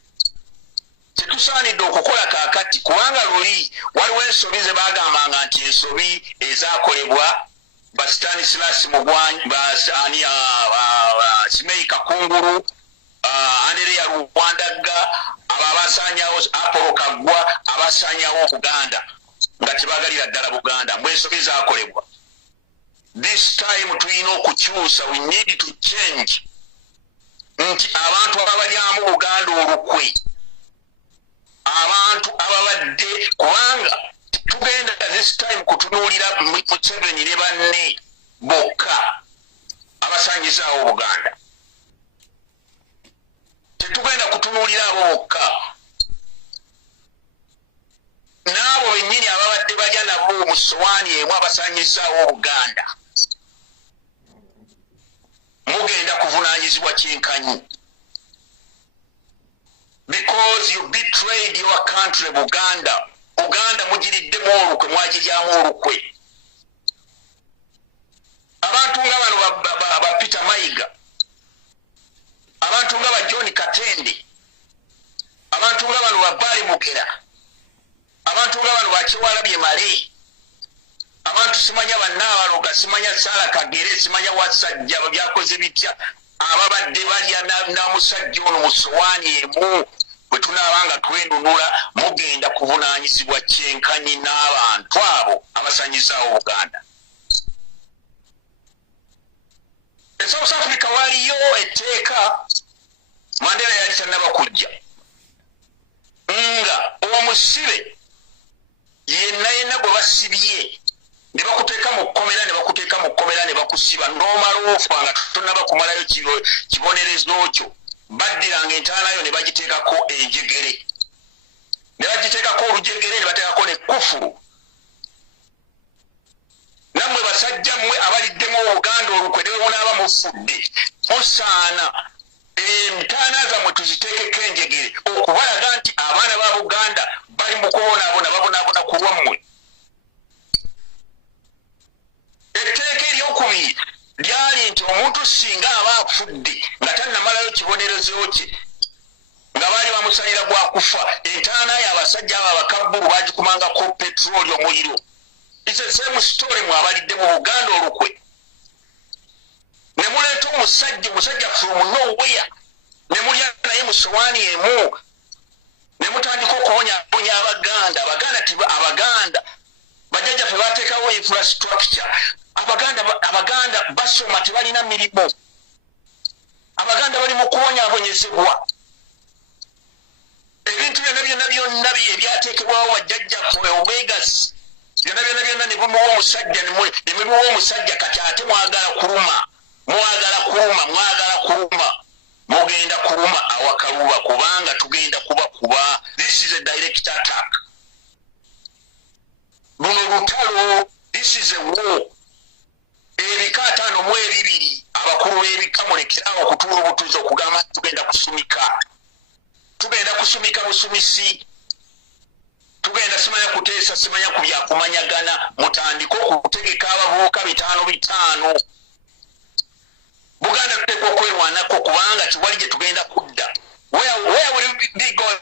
tetusaanidde okukola kaakati kubanga luli waliwo ensobi ze baagambanga nti ensobi ezaakolebwa Stanislas Mugwanyi Simei Kakungulu Andereya Rwandagga abasanyawo Apollo Kaggwa abasanyawo Buganda nga tebagalira ddala Buganda mwensobi zaakolebwa. This time tulina okukyusa, we need to change. Nti abantu abalyamu Buganda olukwe abantu ababadde kubanga tugenda this time kutunuulira Museveni ne banne bokka abasangizaawo Buganda. Tetugenda kutunuulira abo bokka n'abo bennyini ababadde balya nabo mu ssowaani emu abasangizaawo Buganda. Mugenda kuvunaanyizibwa kyenkanyi. Because you betrayed your country Buganda. Buganda mugiriddemu olukwe mwagiryamu olukwe. Abantu nga bano ba Peter Mayiga. Abantu nga ba John Katende. Abantu nga bano ba Bali Mugera. Abantu nga bano ba Kiwalabye Male. Abantu simanya bannabaloga simanya Sala Kagere simanya wasajja byakoze bitya ababadde balya na musajja ono mu ssowaani emu bwe tunaabanga twenunula mugenda kuvunaanyizibwa kyenkanyi n'abantu abo abasanyizaawo Buganda. South Africa waliyo etteeka Mandela yali tannaba kujja nga omusibe yenna gwe basibye ne bakuteeka mu kkomera ne bakusiba n'omala ofa nga tonnaba kumalayo kibonerezo kyo baddiranga entaana yo ne bagiteekako enjegere ne bagiteekako olujegere ne bateekako ne kufuru. Nammwe basajja mmwe abaliddemu Obuganda olukwe ne munaaba mufudde musaana entaana zammwe tuziteekeko enjegere okubalaga nti abaana ba Buganda bali mu kubonaabona babonaabona ku lwammwe. essuubi lyali nti omuntu singa aba afudde nga tannamalayo kibonerezo kye nga baali bamusalira gwa kufa entaana y'abasajja abo abakabbulu bagikumangako petroli omuliro. It's the same story mwabalidde mu Buganda olukwe. Ne muleeta omusajja from nowhere ne mulya naye mu sowaani emu ne mutandika okuwonya Abaganda bajjajjaffe bateekawo infrastructure. Abaganda basoma tebalina mirimu. Abaganda bali mu kuwonyabonyezebwa. Ebintu byonna ebyateekebwawo bajjajjaffe Omegas byonna ne bimuwa omusajja kati ate mwagala kuluma mugenda kuluma awakaluba kubanga tugenda kuba. This is a direct attack. Luno lutalo, this is a war. Ebika 5 mu 2 abakulu b'ebika mulekerawo okutuula obutuuzi okugamba tugenda kusumika busumisi. Tugenda simanya kuteesa simanya kubyakumanyagana mutandika okutegeka abavubuka 5 Buganda tuteekwa okwerwanako kubanga kiwali gye tugenda kudda. Where will we be going?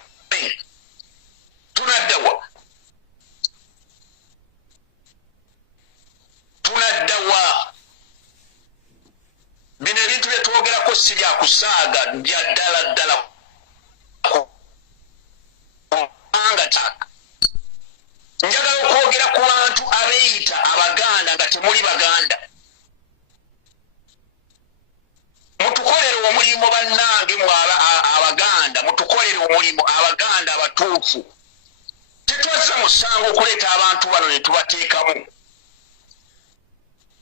Tunaddawa. Bino ebintu bye twogerako si bya kusaaga bya ddala kubanga taka. Njagala okwogera ku bantu abeeyita Abaganda nga temuli Baganda. Mutukolere omulimu bannange mu Abaganda, mutukolere omulimu Abaganda abatuufu. Tetwazza musango okuleeta abantu bano ne tubateekamu.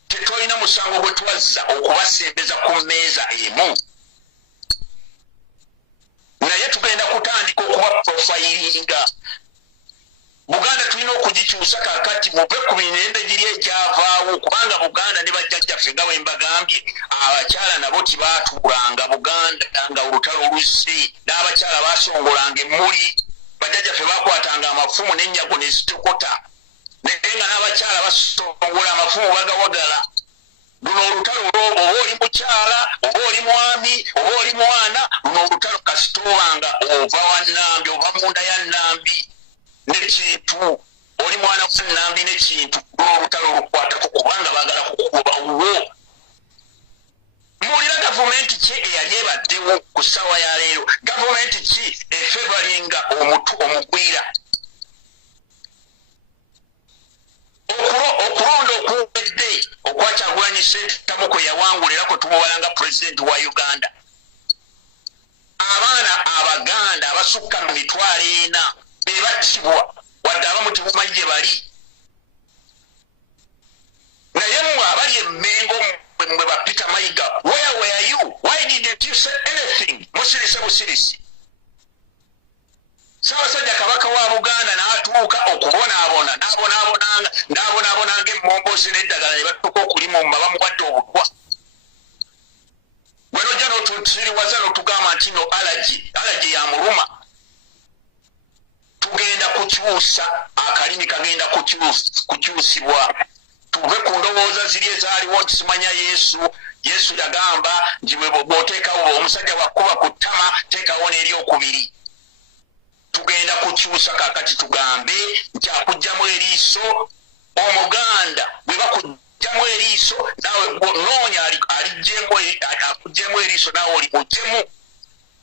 Tetolina musango gwe twazza okubasembeza ku mmeeza emu. Naye tugenda kutandika okuba profilinga. Buganda tulina okugikyusa kakati muve ku mirembe giri egyavaawo kubanga Buganda ne bajjajjaffe nga bwe mbagambye abakyala nabo tibaatuulanga Buganda nga olutalo luzze n'abakyala baasongolanga emmuli. Bajjajjaffe baakwatanga amafumu n'ennyago ne zitokota naye nga n'abakyala basongola amafumu bagawagala. Luno olutalo oba oli mukyala oba oli mwami oba oli mwana, luno olutalo kasitowanga ova wa Nnambi ova munda ya Nnambi n'ekintu oli mwana wa Nnambi n'ekintu olutalo lukwatako kubanga baagala kukuba uwo. Muwulira gavumenti ki eyali ebaddewo ku ssaawa ya leero? Gavumenti ki efevalinga omugwira? Okulonda okuwedde okwakyagulanyi Ssentamu kwe yawangulira kwe tumubalanga pulezidenti wa Uganda. Abaana Abaganda abasukka mu 400 be battibwa wadde abamu tebumanyi gye bali. Naye mmwe abali Emmengo mwe bapita Mayiga, where were you? Why didn't you say anything? Busirisi. Ssaabasajja Kabaka wa Buganda n'atuuka okubonaabona n'abonaabonanga emmombozi n'eddagala ne batuuka okulima omumba bamuwadde obutwa. Bwe nojja n'otusiriwaza n'otugamba nti no allergy yamuluma. Tugenda kukyusa, akalimi kagenda kukyusibwa. Tuve ku ndowooza ziri ezaaliwo nti simanya Yesu yagamba nti bw'oteekawo omusajja wakuba ku ttama teekawo n'eryokubiri. Tugenda kukyusa kakati tugambe nti akuggyamu eriiso Omuganda bwe bakuggyamu eriiso naawe noonya akuggyamu eriiso naawe oli muggyemu.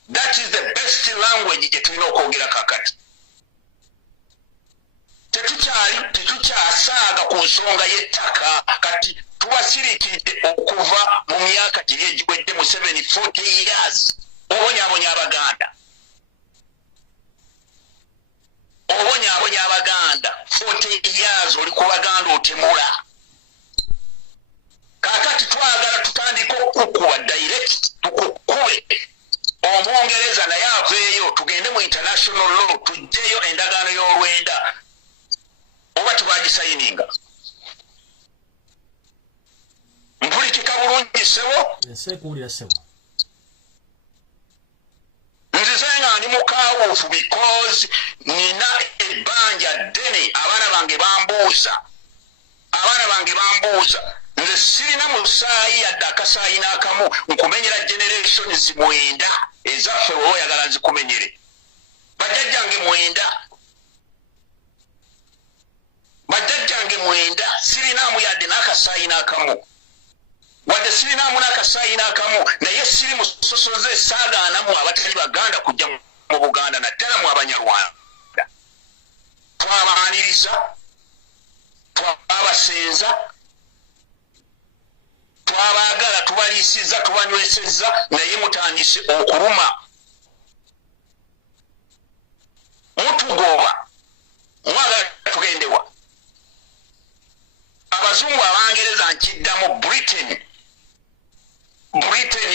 That is the best language gye tulina okwogera kakati. Tetukyasaaga ku nsonga y'ettaka kati tubasiriikidde okuva mu myaka giri egiwedde mu 40 years. Obonyaabonya Abaganda. Obonyaabonya Abaganda 40 years oli ku Baganda otemula. Kakati twagala tutandika okukuba direct tukukube. Omungereza naye aveeyo tugende mu international law tujjeyo endagaano y'olwenda. Oba tubagisayininga. Mpulikika bulungi ssebo? Nsekuwulira ssebo. Nzize nga ndi mukawuufu because nina ebbanja ddene abaana bange bambuuza nze sirina musaayi yadde akasaayi n'akamu nkumenyera generations 9 ezaffe wowe oyagala nzikumenyere bajjajjange 9 sirinaamu yadde n'akasaayi n'akamu wadde sirinaamu n'akasaayi n'akamu naye siri musosoze saagaanamu abatali baganda kujja mu Buganda naddala mu Abanyarwanda twabaaniriza twabasenza twabaagala tubaliisizza tubanywesezza naye mutandise okuluma mutugoba mwagala tugendewa abazungu abangereza nkiddamu Britain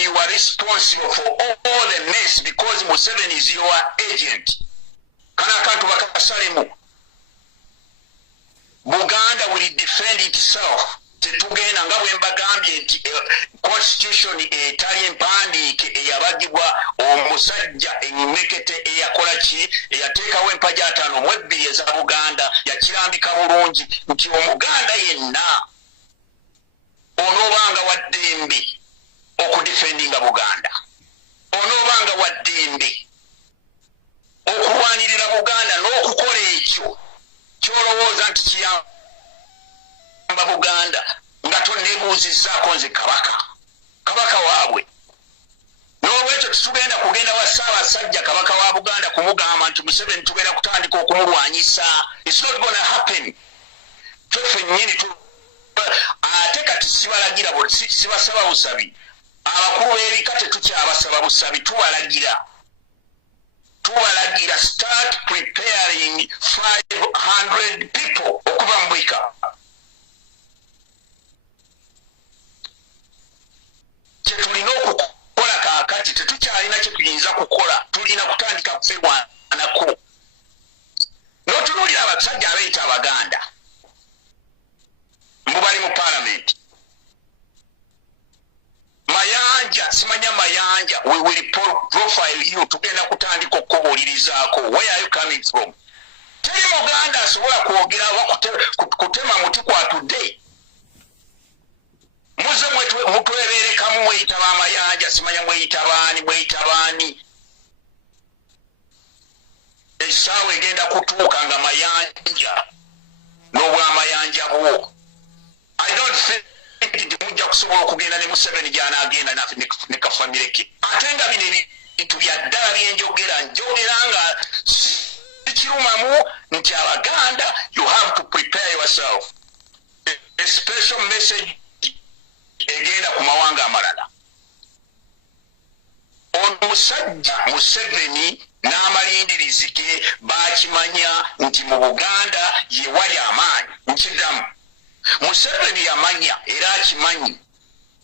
you are responsible for all the mess because Museveni is your agent kana akantu bakasalemu Buganda will defend itself tetugenda nga bwe mbagambye nti constitution etali empandiike eyabagibwa omusajja emmekete eyakola ki eyateekawo empaja 5 mu 2 eza Buganda yakirambika bulungi nti omuganda yenna onoobanga waddembe okudefendinga Buganda onoobanga waddembe okulwanirira Buganda n'okukola ekyo kyolowooza nti kiyamba Buganda nga tonneebuuzizzaako nze kabaka waabwe n'olwekyo tutugenda kugenda wa Ssaabasajja kabaka wa Buganda kumugamba nti Museveni tugenda kutandika okumulwanyisa. It's not gonna happen. Ffe nnyini ate kati sibalagira sibasaba busabi abakulu b'ebika tetukyabasaba busabi tubalagira start preparing 500 people okuva mu bika kyetulina okukola kaakati tetukyalina kyetuyinza kukola tulina kutandika kufewanako n'otunuulira abasajja abeeyita Abaganda mbubali mu parliament Mayanja simanya Mayanja we will profile you tugenda kutandika okubuulirizaako where are you coming from teri Muganda asobola kwogera kutema muti kwa today muze mutwebeerekamu mweyita Bamayanja simanya mweyita baani essaawa egenda kutuuka nga Mayanja n'obwamayanja bwo I don't think nti mujja kusobola okugenda ne Museveni gy'anaagenda ne kafamire ke ate nga bino ebintu bya ddala byenjogera nga sikirumamu nti Abaganda you have to prepare yourself a special message egenda ku mawanga amalala omusajja Museveni n'amalindirizi ge baakimanya nti mu Buganda ye wali amaanyi nkiddamu Museveni yamanya era akimanyi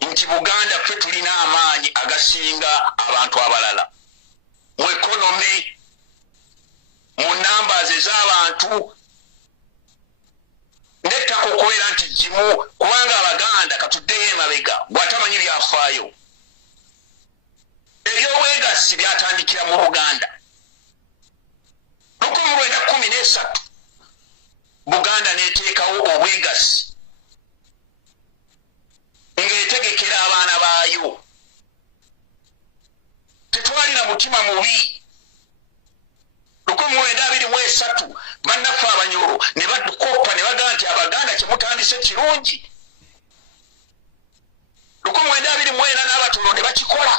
nti Buganda ffe tulina amaanyi agasinga abantu abalala mu economy mu numbers ez'abantu nettako okubeera nti gimu kubanga Abaganda katuddeyo emabega gwatamanyi byafaayo ebyobwegassi byatandikira mu Buganda 1913 Buganda neteekawo obwegassi ng'etegekera abaana baayo tetwalina mutima mubi 1923 bannaffe Abanyoro ne batukoppa ne bagamba nti Abaganda kyemutandise kirungi 1924 n'Abatooro ne bakikola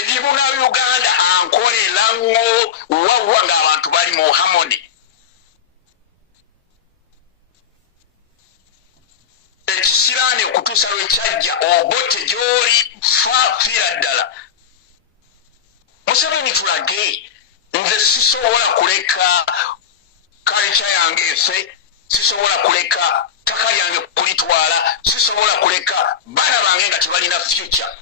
edibuna Uganda ankolera ngo wawa ng'abantu bali mu harmony ekisiraane okutuusa lwekyajja obote gy'oli fiira ddala Museveni tulage nze sisobola kuleka kalica yange efe sisobola kuleka ttaka lyange kulitwala sisobola kuleka baana bange nga tebalina future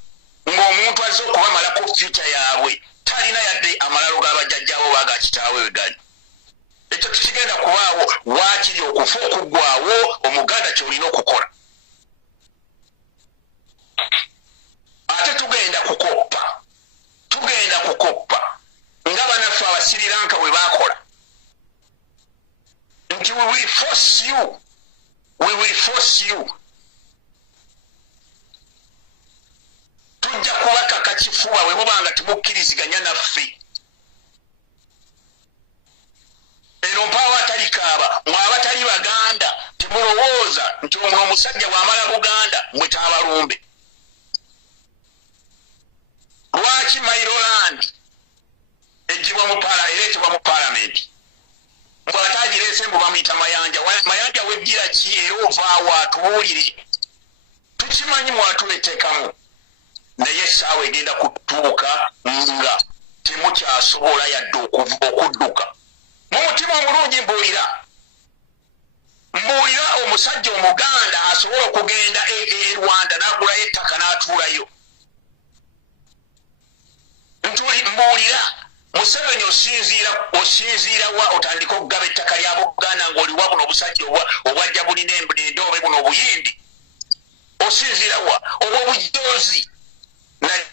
ng'omuntu azze okubamalako future yaabwe talina yadde amalalo g'abajjajjaabo baga kitaawe we gali ekyo tukigenda kubaawo waakiri okufa okuggwaawo Omuganda kyolina okukola ate tugenda kukoppa nga banaffe Abasirilanka bwe baakola nti we will force you. Tujja kubaka kakifuba we mubanga timukkiriziganya naffe. Eno mpawa talikaba mwabatali Baganda timulowooza nti ono omusajja bw'amala Buganda mwetaabalumbe. Lwaki Mairoland ejjibwa mu ereetebwa mu palamenti bw'atagirese mbu bamuyita Mayanja. Mayanja wejjira ki era ovaawo atubuulire? Tukimanyi mwatuleteekamu naye essaawa egenda kutuuka nga temukyasobola yadde okudduka. Mu mutima omulungi mbuulira omusajja Omuganda asobola okugenda e Rwanda n'agulayo ettaka n'atuulayo. Mbuulira Museveni osinziira wa otandika okugaba ettaka lya Buganda ng'oliwa buno obusajja obwajja bulina endobe buno obuyindi. Osinziira wa obw'obujoozi naye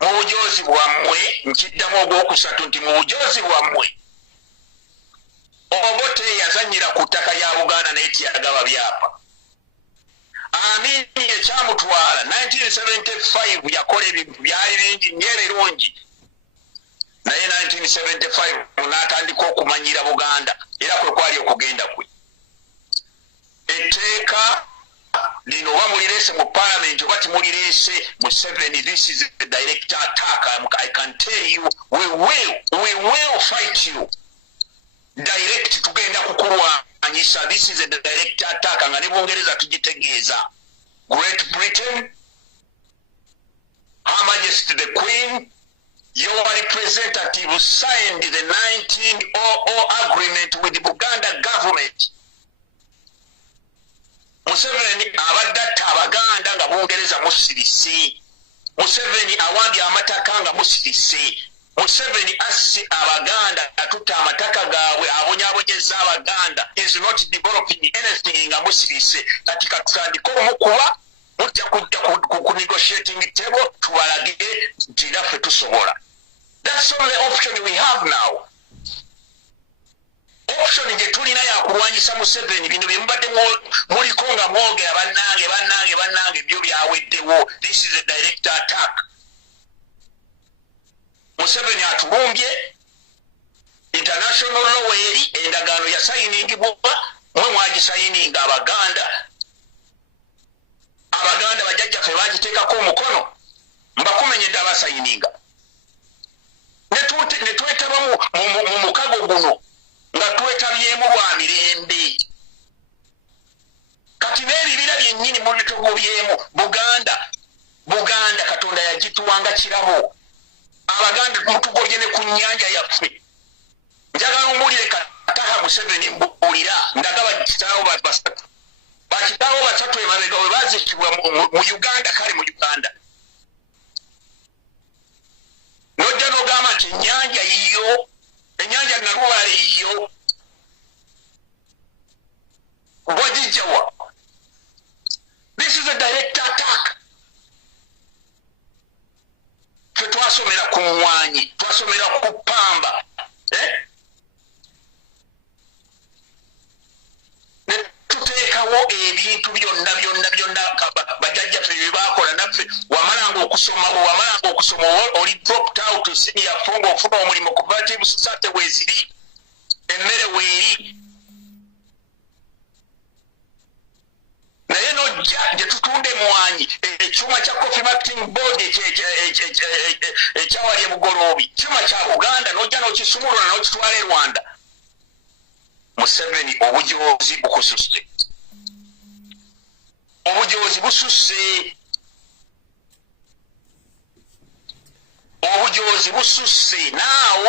mu bujoozi bwammwe nkiddamu ogwokusatu nti mu bujoozi bwammwe Obote yazanyira ku ttaka lya Buganda naye tiyagaba byapa. Amini ekyamutwala 1975 yakola ebintu byali bingi nnyo ebirungi naye 1975 n'atandika okumanyira Buganda era kwe kwali okugenda kwe. Etteeka lino oba mulireese mu parliament oba timulireese mu 7, this is a direct attack. I can tell you we will fight you direct. Tugenda kukulwanyisa. This is a direct attack nga ne Bungereza tugitegeeza. Great Britain, Her Majesty the Queen, your representative signed the 1900 agreement with the Buganda government. Museveni abadde atta Abaganda nga Bungereza musirise. Museveni awambye amataka nga musirise. Museveni assi Abaganda atutta amataka gaabwe abonyaabonyeza Abaganda is not developing anything nga musirise. Kati katutandika omukuba mujja kujja ku negotiating table tubalage nti naffe tusobola. That's all the option we have now. Option gye tulina yakulwanyisa Museveni bino bye mubadde muliko nga mwogera bannange byo byaweddewo. This is a direct attack. Museveni atulumbye international law eri endagaano ya sayiningibwa mwe mwagisayininga Abaganda bajjajjaffe bagiteekako omukono mbakumenyedde abasayininga ne twetaba mu mukago guno nga twetabyemu lwa mirembe. Kati n'ebibira byennyini mu bitugobyemu Buganda Katonda yagituwanga kirabo. Abaganda mutugobye ne ku nnyanja yaffe. Njagala omuwulire kataha Museveni mbuulira ndagaba kitaawo basatu. Bakitaawo basatu emabega we baazikibwa mu Uganda, kale mu Uganda. Nojja n'ogamba nti ennyanja yiyo, ennyanja Nalubaale yiyo. Wagijjawa. This is a direct attack. Twasomera ku mwanyi, twasomera ku pamba. Ne tuteekawo ebintu byonna bajjajjaffe bye baakola naffe. Wamalanga okusoma oli dropped out senior fongo ofuna omulimu cooperative society weeziri. Emmere weeri. Naye nojja gye tutunda emwanyi ekyuma kya Coffee Marketing Board ekyawali Bugoloobi kyuma kya Buganda nojja n'okisumulula n'okitwala e Rwanda. Museveni obujoozi bukususse. Obujoozi bususse. Obujoozi bususse. Now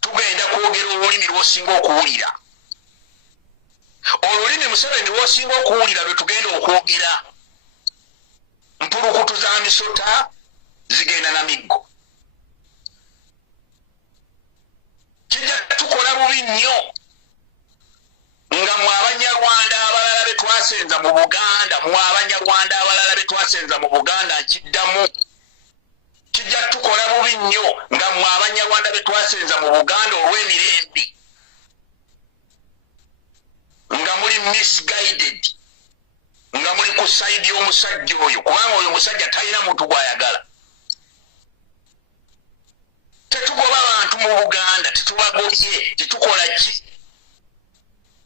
tugenda kwogera olulimi lw'osinga okuwulira. Olulimi Museveni lw'osinga okuwulira lwe tugenda okwogera. Mpulukutu za misota zigenda na miggo. Kijja tukola bubi nnyo nga mwe Abanyarwanda abalala be twasenza mu Buganda, nkiddamu. Kijja tukola bubi nnyo nga mwe Abanyarwanda be twasenza mu Buganda olw'emirembe. misguided nga muli ku side y'omusajja oyo kubanga oyo musajja talina muntu gw'ayagala. Tetugoba abantu mu Buganda, tetubagobye, tetukola ki?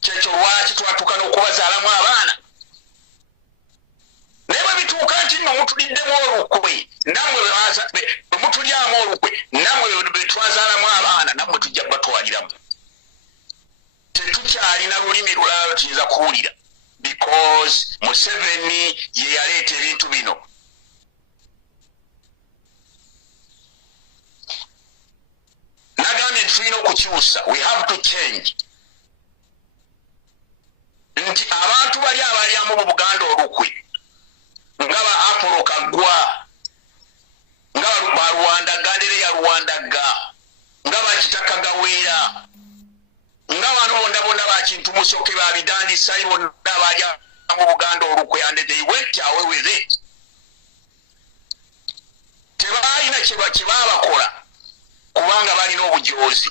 Kyekyo lwaki twatuuka n'okubazaalamu abaana? Naye bwe bituuka nti nno mutuliddemu olukwe, nammwe bwe mutulyamu olukwe, nammwe bwe twazaalamu abaana, nammwe tujja kubatwaliramu. Tetukyalina lulimi lulala tuyinza kuwulira because Museveni ye yaleeta ebintu bino. Nagambye tulina okukyusa, we have to change. Nti abantu bali abalyamu mu Buganda olukwe nga ba Apollo Kaggwa, nga ba Rwandaga ndere ya Rwandaga, nga ba Kitaka Gaweera, nga bano bonna bonna ba Kintu Musoke ba Bidandisa bonna abalya mu Buganda olukwe and they went away with it. Tebalina kyebabakola kubanga balina obujozi.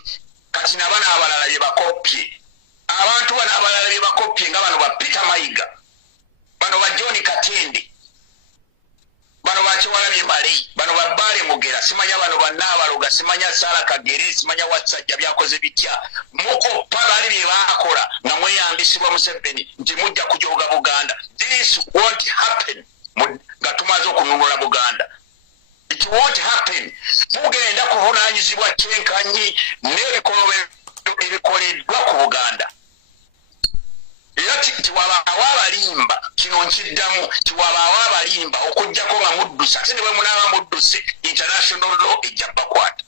Kati nabana abalala bye bakopye. Abantu bana abalala bye bakopye nga bano ba Peter Mayiga, bano ba John Katende, bano ba Kiwalabye Mali, bano ba Bale Mugera, simanya bano ba Nabaloga, simanya Sara Kagere, simanya Watsajja byakoze bitya. Muko pabali bye bakola nga mweyambisibwa Museveni nti mujja kujoga Buganda. This won't happen. Nga tumaze okununula Buganda. It won't happen. Mugenda kuvunaanyizibwa kyenkanyi n'ebikoleddwa ku Buganda. Era tiwabaawo abalimba, kino nkiddamu, tiwabaawo abalimba okujjako nga muddusi, ate ne bwe munaaba muddusi international law ejja bakwata.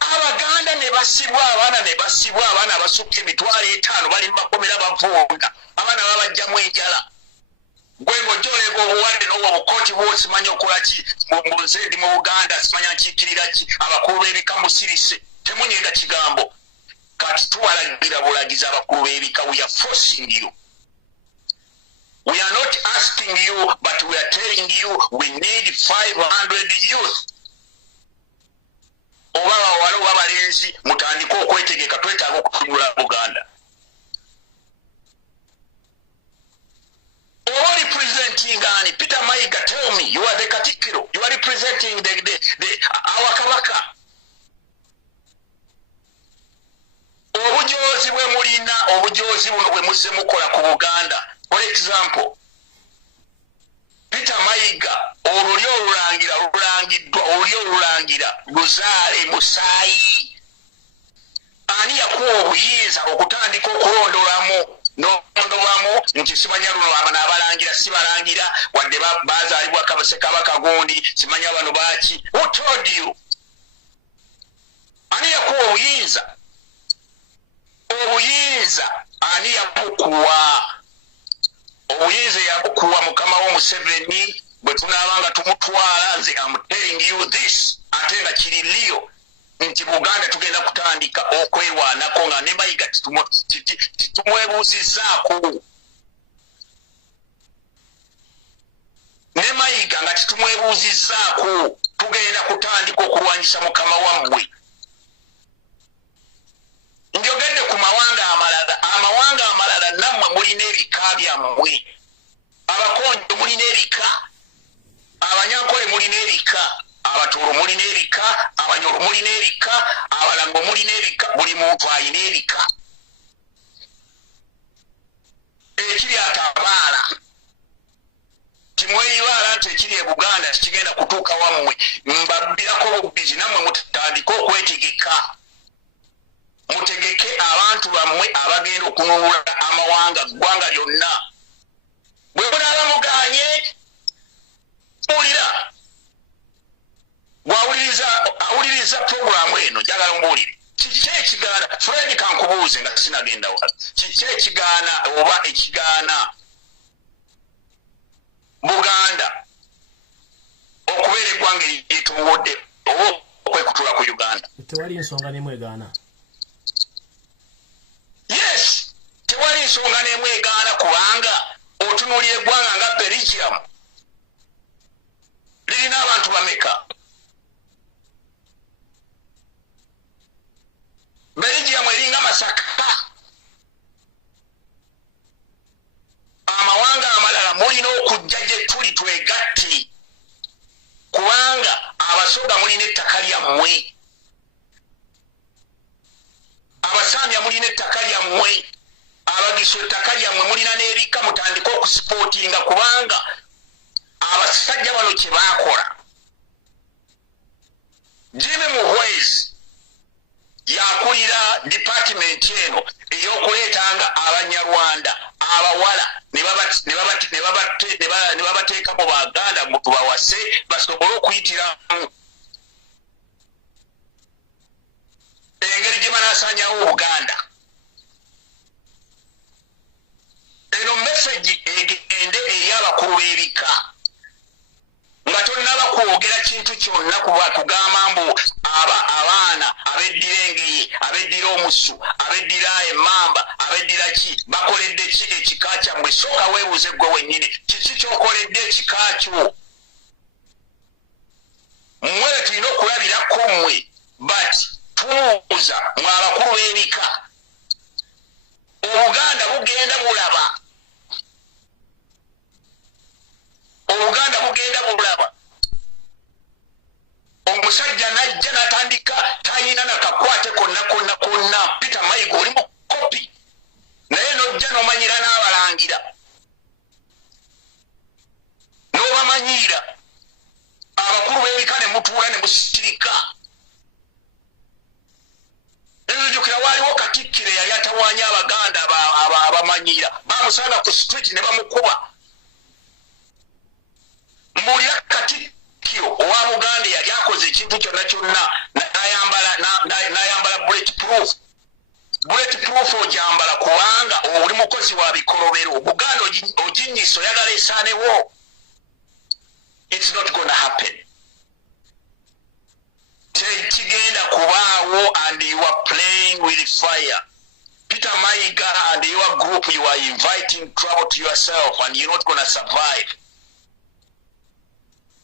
Abaganda ne basibwa abaana abasukka emitwalo 5 bali mu makomera bavunda, abaana babajjamu enjala. Gwe ng'ojjoleka obuwadde n'obukooti bw'osimanya okola ki mu nzeedi mu Buganda, simanya nkiikirira ki, abakulu b'ebika musirise, temunyeega kigambo. Kati tuwalagira bulagizi abakulu b'ebika, we are forcing you. We are not asking you, but we are telling you we need 500 youth. Oba bawala oba balenzi mutandike okwetegeka, twetaaga okutunula Buganda. Oba representing ani? Peter Mayiga, tell me, you are the Katikiro, you are representing our Kabaka. Obujozi bwe mulina, obujozi buno bwe musse mukola ku Buganda. For example, Peter Mayiga, oluli olulangira Luzaale Musaayi, ani yakuwa obuyinza okutandika okulondolamu n'olondobamu nti simanya luno abana abalangira si balangira wadde bazaalibwa Kabaka gundi, simanya bano baki? Who told you? Ani yakuwa obuyinza? Obuyinza ani yabukuwa? Obuyinza yabukuwa mukama wo Museveni bwe tunaabanga tumutwala. Nze I'm telling you this, ate nga kiri liyo nti Buganda tugenda kutandika okwerwanako nga ne Mayiga titumwebuuzizzaako. Ne Mayiga nga titumwebuuzizzaako, tugenda kutandika okulwanyisa mukama wammwe. Njogedde ku mawanga amalala. Amawanga amalala nammwe mulina ebika byammwe. Abakonjo mulina ebika, Abanyankole mulina ebika, Abatooro mulina ebika, Abanyoro mulina ebika, Abalango mulina ebika, buli muntu alina ebika. Ekiri atabaala timweyibaala nti ekiri e Buganda tikigenda kutuuka wammwe. Mbabbirako bubizi, nammwe mutandike okwetegeka. Mutegeke abantu bammwe abagenda okununula amawanga ggwanga lyonna. Bwe munaaba muganye mulira awuliriza programu eno, njagala mbuulire kiki ekigaana. Fred kankubuuze nga sinagenda wala, kiki ekigaana oba ekigaana Buganda okubeera eggwanga eryetubudde oba okwekutula ku Uganda? Tewali nsonga n'emu egaana. Yes, tewali nsonga n'emu egaana kubanga otunuulira eggwanga nga Belgium lirina abantu bameka? Belgium eringa Masaka. mulina ettaka lyammwe abagiso ettaka lyammwe mulina n'ebika mutandika okusipootinga kubanga abasajja bano kye baakola Jimmy Muhwezi yakulira department eno ey'okuleetanga abanyarwanda abawala ne babateeka mu Baganda mu tubawase basobole okuyitiramu engeri gye banaasaanyawo Uganda. Eno message egende eri abakulu b'ebika nga tonnaba kwogera kintu kyonna kuba tugamba mbu abaana abeddira engeye abeddira omusu abeddira emmamba abeddira ki bakoledde ki ekika kyammwe sooka weebuuze gwe wennyini kiki kyokoledde ekika kyo mmwe tulina okulabirako mmwe but tumubuuza mwe abakulu b'ebika Obuganda bugenda bulaba Obuganda bugenda bulaba omusajja najja natandika tayina nakakwate konna Peter Mayiga oli mu kopi naye nojja nomanyira n'abalangira n'obamanyira abakulu b'ebika ne mutuula ne musirika nenojjukira waaliwo Katikkiro yali atawaanya Abaganda abamanyira bamusanga ku street ne bamukuba mbulira Katikkiro owa Buganda yali akoze ekintu kyonna n'ayambala bulletproof ogyambala kubanga oli mukozi wa bikolobero Buganda oginnyisa oyagala esaanewo. It's not gonna happen. Tekigenda kubaawo and you are playing with fire. Peter Mayiga and your group, you are inviting trouble to yourself and you're not gonna survive.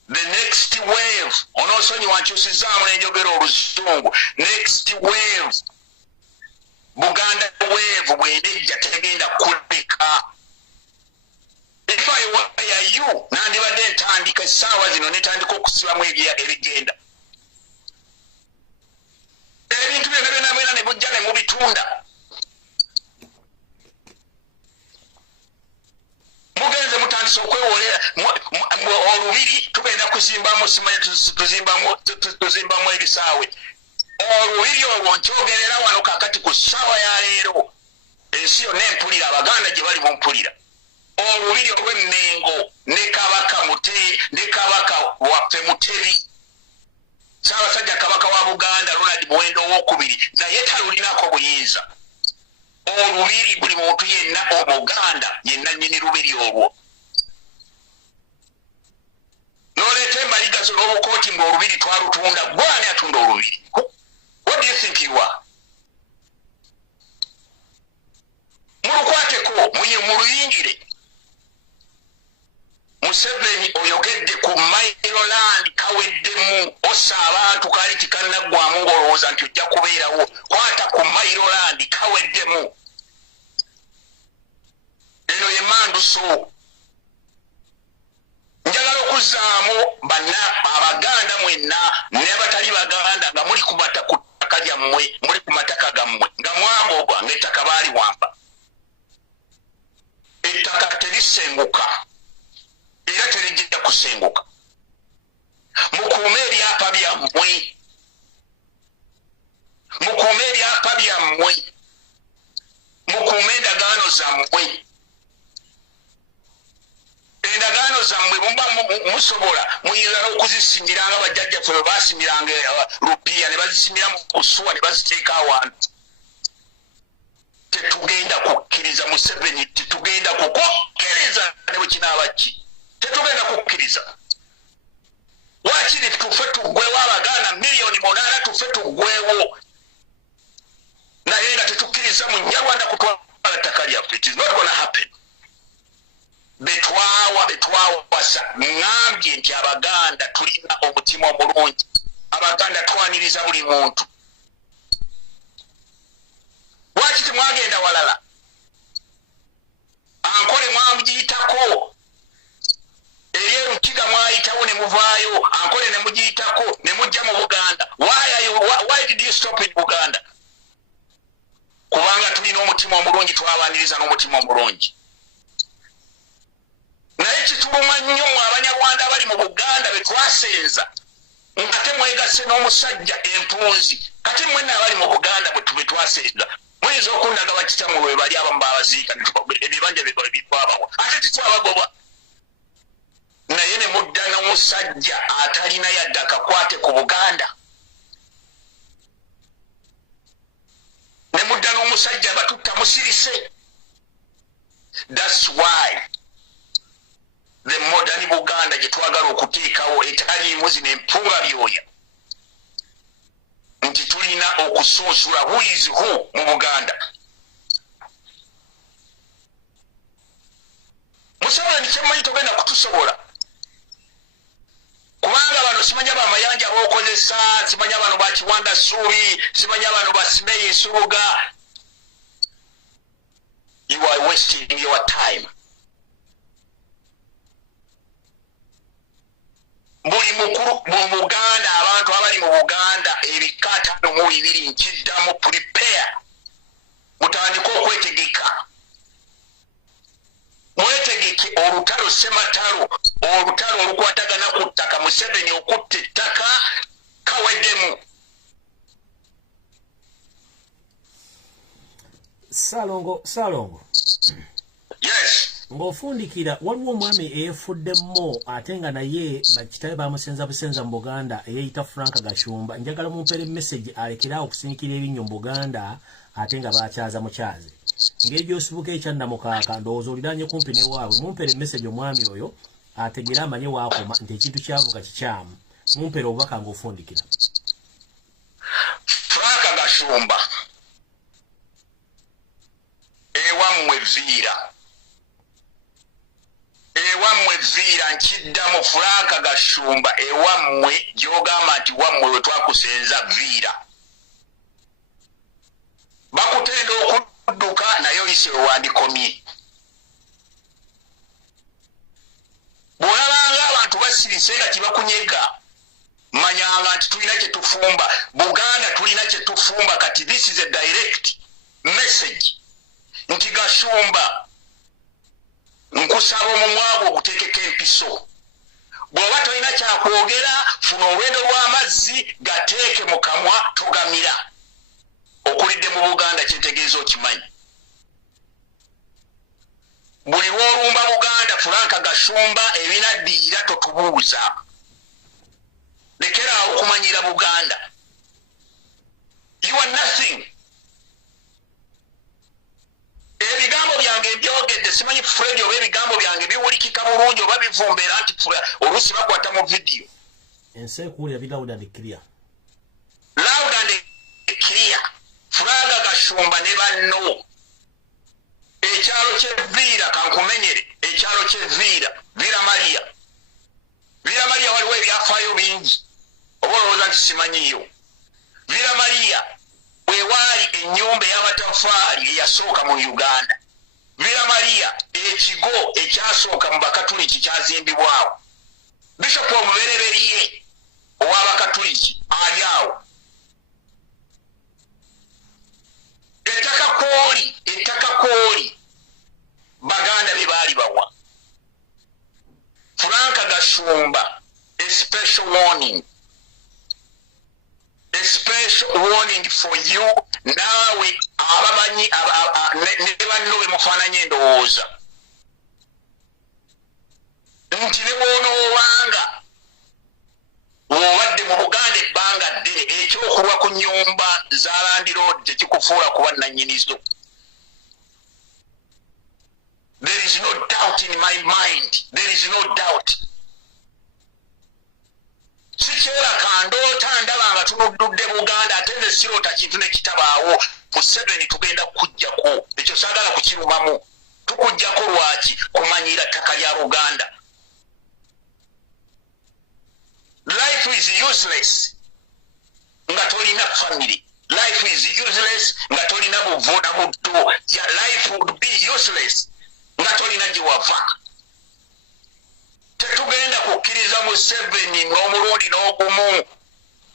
The next wave, onosonyi wankyusizaamu n'enjogera oluzungu, next wave, Buganda wave bw'enejja tegenda kuleka. If I were you, nandibadde ntandika essaawa zino netandika okusibamu ebigenda. Ebintu byonna byonna ne mujja ne mubitunda. Mugenze mutandise okwewolera olubiri tugenda kuzimbamu simaye tuzimbamu ebisaawe olubiri olwo nkyogerera wano kakati ku ssaawa ya leero ensi yonna empulira Abaganda gye bali mumpulira olubiri olw'Emmengo ne Kabaka ne Kabaka waffe Mutebi Ssaabasajja Kabaka wa Buganda Ronald Muwendo owookubiri naye talulinako buyinza olubiri buli muntu yenna Omuganda yenna nnyini lubiri olwo noleeta embaliga zo n'obukooti ng'olubiri twalutunda gwani atunda olubiri. What do you think you are? Mulukwateko muluyingire. Museveni oyogedde ku Mairoland kaweddemu ossa abantu kaali tikannaggwamu ng'olowooza nti ojja kubeerawo kwata ku Mairoland kaweddemu. Eno ye Manduso. Njagala okuzzaamu Abaganda mwenna n'abatali Baganda nga muli ku ttaka lyammwe muli ku mataka gammwe nga mwambobwa ng'ettaka baali wamba. Ettaka terisenguka era terijja kusenguka. Mukuume ebyapa byammwe. Mukuume ebyapa byammwe. Mukuume endagaano zammwe. Endagaano zammwe muba musobola muyinza n'okuzisimira nga bajjajjaffe bwe baasimiranga lupiya ne bazisimira mu kusuwa ne baziteeka awantu. Tetugenda kukkiriza Museveni, tetugenda kukkiriza ne bwe kinaaba ki. Tetugenda kukkiriza. Waakiri tufe tuggwewo Abaganda miliyoni 8 tufe tuggwewo. Naye nga tetukkiriza Munyarwanda kutwala ttaka lyaffe. It is not gonna happen. Betwawasa ngambye nti Abaganda tulina omutima omulungi. Abaganda twaniriza buli muntu. Lwaki temwagenda walala? Ankole mwamugiyitako. Eyerukiga mwayitawo ne muvaayo. Ankole ne mugiyitako ne mujja mu Buganda. Why did you stop in Uganda? kubanga tulina omutima omulungi twabaniriza n'omutima omulungi naye kituluma nnyo mu abanyarwanda bali mu Buganda be twasenza nga temwegase n'omusajja empunzi kati mwenna abali mu Buganda bwe twasenza muyinza okundaga bakitamu bwe bali abamu babaziika ebibanja bitwabawa ate titwabagoba naye ne mudda n'omusajja atalina yadde akakwate ku Buganda ne mudda n'omusajja batutta musirise. That's why the modern Buganda gye twagala okuteekawo etaliimu zino empunga byoya nti tulina okusunsula who is who mu Buganda. Museveni kyemmanyi togenda kutusobola kubanga bano simanya bamayanja bookozesa simanya bano bakiwanda Suubi simanya bano basimeyi Nsubuga. You are wasting your time. Buli mukuru mu Buganda abantu abali mu Buganda ebikata mu 2 nkiddamu prepare mutandika okwetegeka mwetegeke olutalo sematalo olutalo olukwatagana ku ttaka Museveni okutta ettaka kaweddemu. Salongo. Yes. Ng'ofundikira waliwo omwami eyefuddemmo ate nga naye bakitabe bamusenza busenza mu Buganda eyeyita Frank Gashumba. Njagala mumpere message alekera okusinikira ebinnyo mu Buganda ate nga bakyaza mukyaze. Ngeri gy'osibuka ekyanda mukaaka ndowooza oliranye kumpi ne waabwe mumpere message omwami oyo ategera amanye waakoma nti ekintu kyavuga kikyamu. Mumpere obubaka ng'ofundikira. Frank Gashumba ewammwe viira nkiddamu Frank Gashumba ewammwe gy'ogamba nti wammwe we twakusenza viira bakutenda okudduka naye oyise wewandikomye. Bw'olabanga abantu basirise nga tibakunyega manyanga nti tulina kye tufumba Buganda tulina kye tufumba kati this is a direct message nti Gashumba nkusaba omumwago okuteekeko empiso bw'oba tolina kyakwogera funa olwendo lw'amazzi gateeke mu kamwa togamira okulidde mu Buganda kyetegeeza okimanyi. Buli lw'olumba Buganda Frank Gashumba ebinaddiira totubuuza lekera okumanyira Buganda. You are nothing. Ebigambo byange byogedde simanyi Fred oba ebigambo byange biwulikika bulungi oba bivumbera nti oluusi bakwata mu vidiyo. Ensi ekuwulira loud and clear. Loud and clear. Frank Gashumba ne banno ekyalo ky'Evviira kankumenyere ekyalo ky'Evviira Vira Maria waliwo ebyafaayo bingi oba olowooza nti simanyiyo. Vira Maria wewaali ennyumba ey'amatafaali eyasooka mu Uganda. Vira Maria ekigo ekyasooka mu Bakatuliki kyazimbibwawo. Bishop omubereberye ow'Abakatuliki ali awo. Ettaka kooli Baganda be baali bawa. Frank Gashumba a special warning for you naawe abamanyi ne banno be mufaananye endowooza nti ne bw'onoobanga bw'obadde mu Buganda ebbanga ddene ekyokulwa ku nnyumba za Land Road tekikufuula kuba nannyinizo. There is no doubt in my mind. There is no doubt. Sikyera kandoota ndaba nga tunuddudde Buganda ate nze siroota kintu ne kitabaawo Museveni tugenda kukujjako ekyo saagala kukirumamu tukujjako lwaki kumanyira ttaka lya Buganda. Life is useless nga tolina family. Life is useless nga tolina buvuuna buddo. Life would be useless nga tolina giwava. Tetugenda kukkiriza Museveni n'omulundi n'ogumu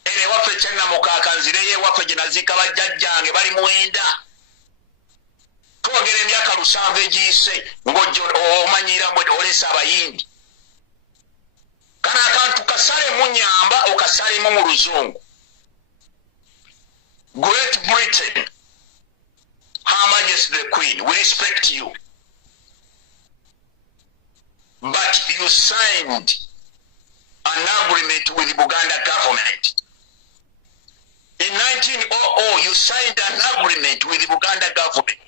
ere waffe kyennamukaaka nzireyo ewaffe gye naziika bajjajjange bali 9 musanvu egiyise ng'ojja omanyira mbwe olesa abayindi kana akantu kasale munyamba okasalemu mu luzungu. Great Britain, Her Majesty the Queen, we respect you. But you signed an agreement with the Uganda government. In 1900, you signed an agreement with the Uganda government.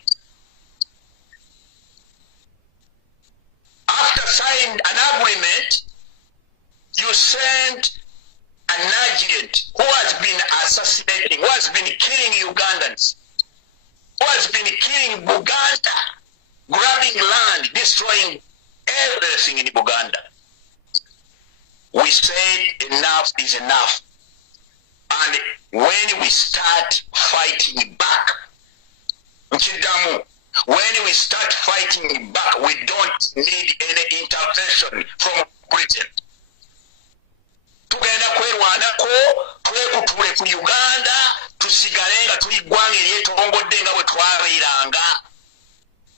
After signing an agreement, you sent an agent who has been assassinating, who has been killing Ugandans, who has been killing Uganda, grabbing land, destroying everything in Uganda. We said enough is enough. And when we start fighting back, when we start fighting back, we don't need any intervention from Britain. Tugenda kwerwanako twekutule ku Uganda tusigale nga tuli ggwanga eryetorongodde nga bwe twabeeranga.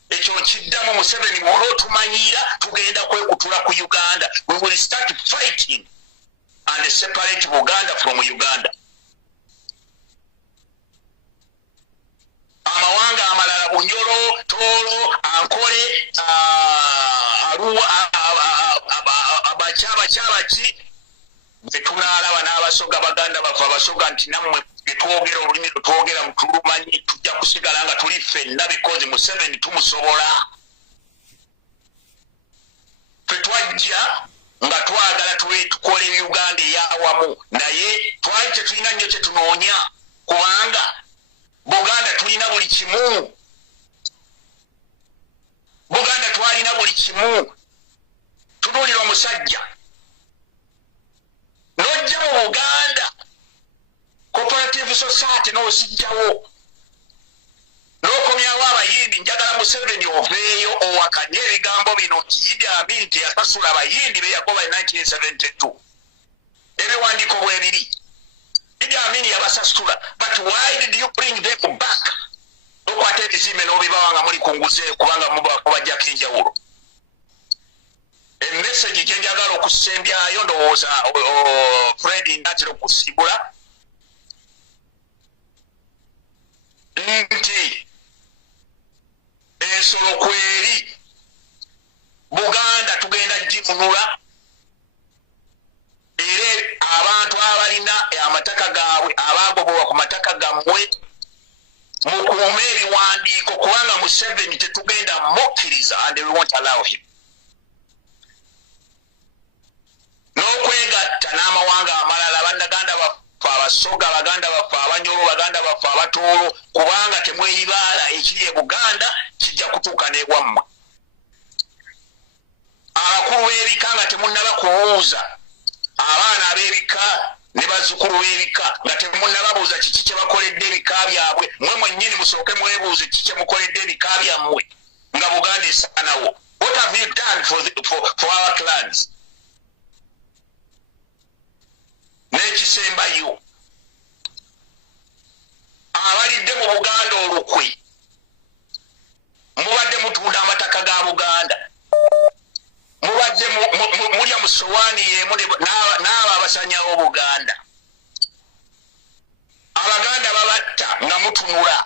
Ekyo nkiddamu Museveni bw'olwo tumanyira tugenda kwekutula ku Uganda. We will start fighting and separate Uganda from Uganda. Amawanga amalala Bunyoro, Toro, Ankole, Arua, Abachaba, betunalaba n'abasoga baganda bafa abasoga nti nammwe betwogera olulimi twogera mutulumanyi tujja kusigala nga tuli ffenna because Museveni tumusobola. Ffe twajja nga twagala tukole Uganda ey'awamu naye twali tetulina nnyo kye tunoonya kubanga Buganda tulina buli kimu. Buganda twalina buli kimu. Tunuulira omusajja n'ojja mu Buganda cooperative society n'ozijjawo n'okomyawo abayindi. Njagala Museveni oveeyo owakanye ebigambo bino nti Idi Amin teyasasula abayindi be yagoba 1972. Ebiwandiiko bwebiri. Idi Amin yabasasula, but why did you bring them back? Okwata ebizimbe n'obibawa nga muli kunguze kubanga mubajjako enjawulo. Message gye njagala okusembyayo ndowooza Fred ndatera okusibula nti ensolo kweri Buganda tugenda gimunula era abantu abalina amataka gaabwe abagobobwa ku mataka gammwe mukuume ebiwandiiko kubanga Museveni tetugenda mukkiriza and we won't allow him. N'okwegatta n'amawanga amalala Bannaganda bafa Abasoga, Baganda bafa Abanyoro, Baganda bafa Abatoolo kubanga temweyibaala ekiri e Buganda kijja kutuuka n'ewammwe. Abakulu b'ebika nga temunnaba kubuuza abaana ab'ebika ne bazzukulu b'ebika nga temunnababuuza kiki kye bakoledde ebika byabwe. Mmwe mwennyini musooke mwebuuze kiki kye mukoledde ebika byammwe nga Buganda esaanawo. What have you done for our clans? N'ekisembayo abalidde mu Buganda olukwe mubadde mutunda amataka ga Buganda, mubadde mulya mu sowaani y'emu n'abo abasanyawo Buganda. Abaganda babatta nga mutunula,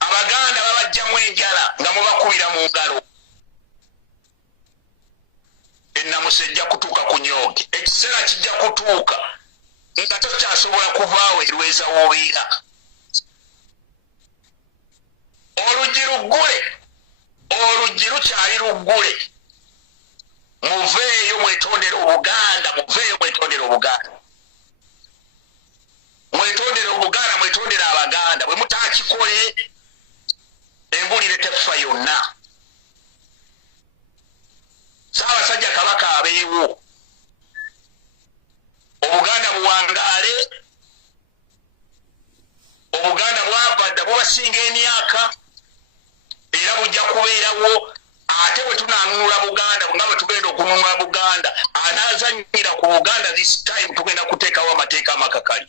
Abaganda babajjamu enjala nga mubakubira mu ngalo. Ennamusa ejja kutuuka ku nyooge. Ekiseera kijja kutuuka nga tokyasobola kuvaawo erweza w'obeera. Oluggi luggule, oluggi lukyali luggule. Muveeyo mwetondera Obuganda, muveeyo mwetondera Obuganda. Mwetondera Obuganda, mwetondera Abaganda. Bwe mutaakikole embulire tefa yonna. Ssaabasajja Kabaka abeewo. Obuganda buwangaale. Obuganda bwavadda bubasinga emyaka era bujja kubeerawo. Ate bwe tunaanunula Buganda nga bwe tugenda okununula Buganda, anaazannyira ku Buganda this time tugenda kuteekawo amateeka amakakali.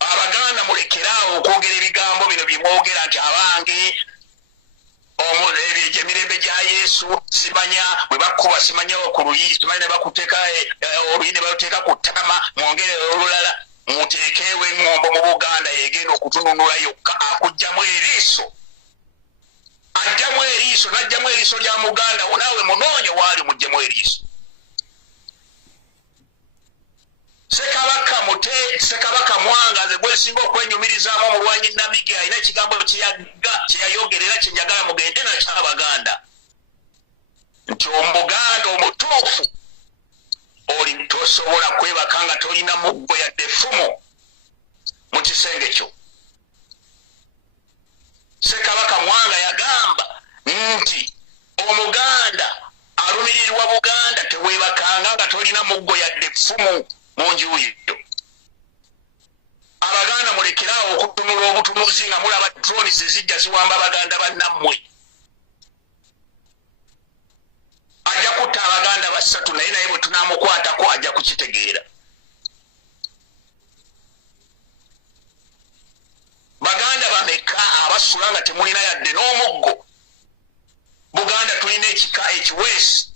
Abaganda mulekeraawo okwogera ebigambo bino mwogera nti abange emirembe gya Yesu simanya bwe bakuba simanya okuluyi simanya ne bakuteka oluyi ne baluteeka ku ttama mwongere olulala muteekeewo eŋŋombo mu Buganda yegenda okutununula yokka akugjamu eriiso ajjamu eriiso n'ajjamu eriiso lya Muganda naawe munoonye waali muggyemu eriiso Sekabaka mwangaze gwesinga okwenyumirizaamu omulwanyi Namiga alina ekigambo kyeyayogerera kye njagala mugende nakyo Abaganda nti Omuganda omutuufu oli tosobola kwebaka nga tolina muggo yadde effumu mu kisenge kyo. Sekabaka Mwanga yagamba nti Omuganda alumirirwa Buganda teweebakanga nga tolina muggo yadde effumu mu nju yo. Abaganda mulekerawo okutunula obutunuzi nga mulaba drone zijja ziwamba Abaganda bannammwe. Ajja kutta Abaganda basatu naye bwe tunaamukwatako ajja kukitegeera. Baganda bameka abasula nga temulina yadde n'omuggo. Buganda tulina ekika ekiweesi.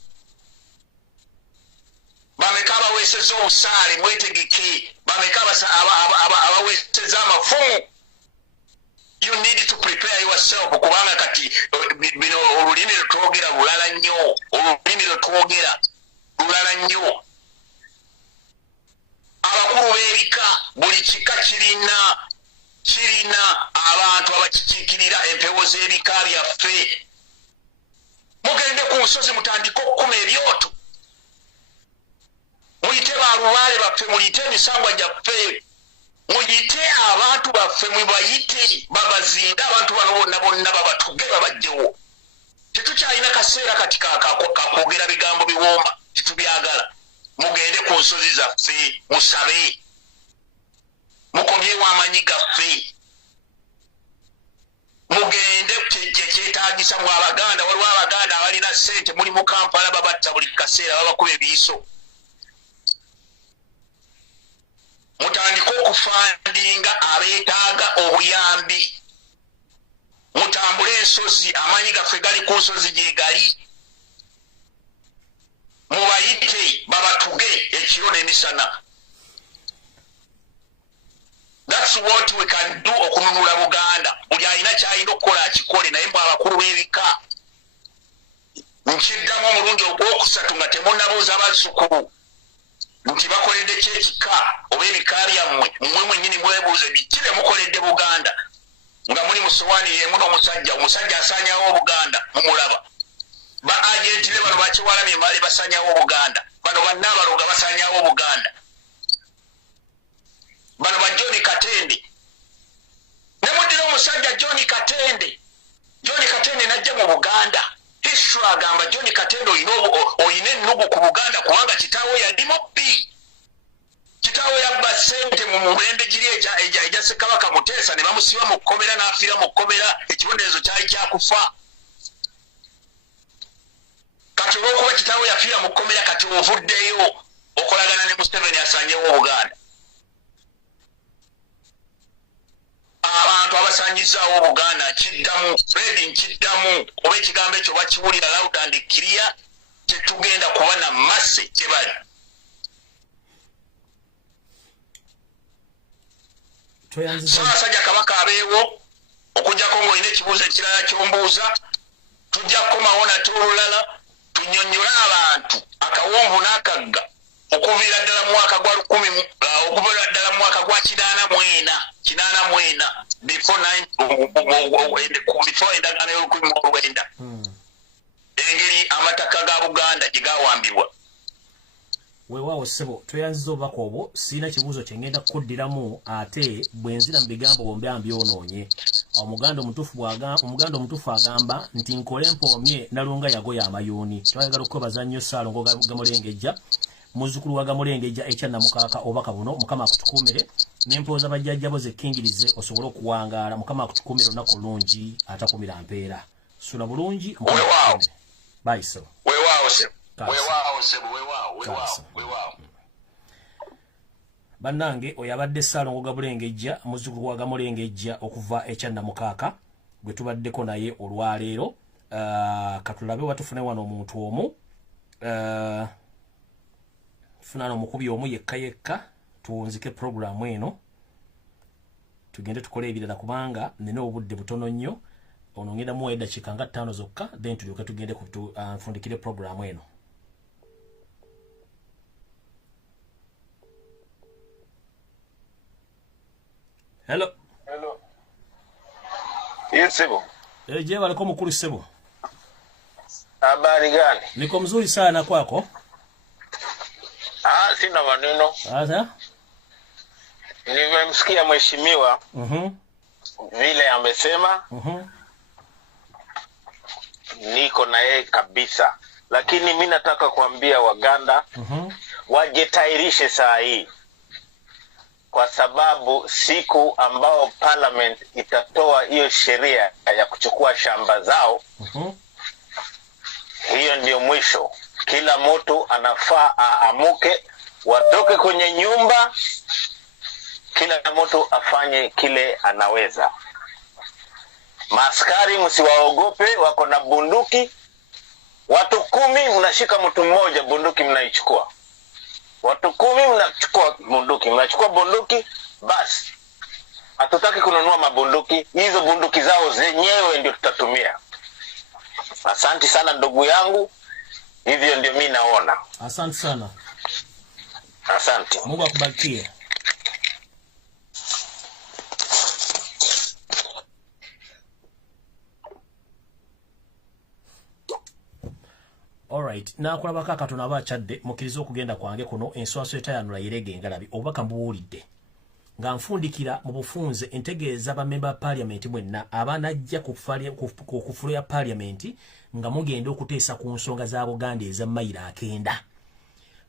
Bameka abaweeseza obusaale mwetegeke. Bameka abaweeseza amafumu. You need to prepare yourself kubanga kati bino olulimi lwetwogera lulala nnyo. Olulimi lwetwogera lulala nnyo. Abakulu b'ebika buli kika kirina abantu abakikiikirira empewo z'ebika byaffe. Mugende ku nsozi mutandike okukuma ebyoto. Muyite balubaale baffe, muyite emisangwa gyaffe, muyite abantu baffe, mubayite babazinga abantu bano bonna babatuge babajjewo. Tetukyalina kaseera kati kakwogera bigambo biwooma tetubyagala. Mugende ku nsozi zaffe musabe, mukomyewo amanyi gaffe, mugende kyetaagisa mu Abaganda. Waliwo Abaganda abalina ssente muli mu Kampala babatta buli kaseera babakuba ebiiso. Mutandike okufandinga abeetaaga obuyambi. Mutambule ensozi, amanyi gaffe gali ku nsozi gye gali. Mubayite babatuge ekiro n'emisana. That's what we can do okununula Buganda. Buli alina kyalina okukola akikole, naye mwe abakulu b'ebika nkiddamu omulundi ogwokusatu nga temunnabuuza bazzukulu nti bakoledde kyekika oba ebika byammwe mmwe mwennyini mwebuuze biki bye mukoledde Buganda nga muli mu sowaani y'emu n'omusajja asaanyawo Buganda mumulaba. Ba agenti be bano bakiwalamye baali basaanyawo Buganda, bano bannabaloga basaanyawo Buganda, bano ba John Katende. Ne muddira omusajja John Katende n'ajja mu Buganda. History agamba John Katende oyina ennugu ku Buganda kubanga kitaawo yali mubbi. Kitaawo yabba ssente mu mulembe giri ejja Ssekabaka Muteesa ne bamusiba mu kkomera n'afiira mu kkomera, ekibonerezo kyali kyakufa. Kati olw'okuba kitaawo yafiira mu kkomera kati ovuddeyo okolagana ne Museveni asaanyewo Buganda. Abantu abasaanyizaawo Buganda kiddamu, Fred nkiddamu, oba ekigambo ekyo bakiwulira loud and clear, tetugenda kuba na masse gye bali. Ssaabasajja Kabaka abeewo, okuggyako ng'olina ekibuuzo ekirala ky'ombuuza, tujja kukomawo nate olulala tunnyonnyola abantu akawonvu n'akagga okuviira ddala mu mwaka gwa 10 okuviira ddala mu mwaka gwa 84 before endagaano y'Olukumi engeri amataka ga Buganda gye gaawambibwa. Weewaawo ssebo tweyanziza obubaka obwo, sirina kibuuzo kye ngenda kukuddiramu ate bwe nzira mu bigambo bombi mbyonoonye. Omuganda omutuufu agamba nti nkole mpoomye Nalunga yagoya amayuuni. Twayagala okwebaza nnyo Ssaalongo Gamulengejja, muzzukulu wa Gamulengejja ekya Namukaaka obubaka buno. Mukama akutukuumire n'empooza bajjajjabo zekkingirize osobole okuwangaala. Mukama akutukuumire olunaku olungi atakumira mpeera. Sula bulungi. Weewaawo. Bye ssebo. Weewaawo ssebo. Weewaawo ssebo. Weewaawo. bannange oyabadde Saalongo Gabulengejja muzzukulu wa Gamulengejja okuva ekyanna mukaka gwe tubaddeko naye olwaleero katulabe watufune wano omuntu omu funana omukubi omu yekka tuwunzike programu eno tugende tukole ebirala kubanga nina obudde butono nnyo ono ngenda mu eddakiika nga 5 zokka then tulyoke tugende nfundikire programu eno. Hello. Yes, sebo. Je waliko mukulu sebo. Habari gani? Niko mzuri sana kwako. Sina maneno. Sasa? Nimemsikia mheshimiwa. Vile amesema. Niko na yeye kabisa. Lakini mimi nataka kuambia Waganda wajitairishe saa hii. Kwa sababu siku ambao parliament itatoa hiyo sheria ya kuchukua shamba zao, hiyo ndio mwisho. Kila mtu anafaa aamuke, watoke kwenye nyumba, kila mtu afanye kile anaweza. Maaskari msiwaogope, wako na bunduki. Watu 10 mnashika mtu mmoja, bunduki mnaichukua. Watu 10 mnachukua bunduki, mnachukua bunduki, basi. Hatutaki kununua mabunduki, hizo bunduki zao zenyewe ndio tutatumia. Asante sana ndugu yangu, hivyo ndio mimi naona. Asante sana. Asante. Mungu akubarikie. Alright, na kulaba kaka tunaba chadde mukirizo okugenda kwange kuno enswaso etayanula irege ngalabi obaka mbuulidde nga nfundikira mu bufunze entegeeza ba member parliament mwenna abanajja kufulu ya parliament nga mugenda okuteesa ku nsonga za Buganda eza mayira akenda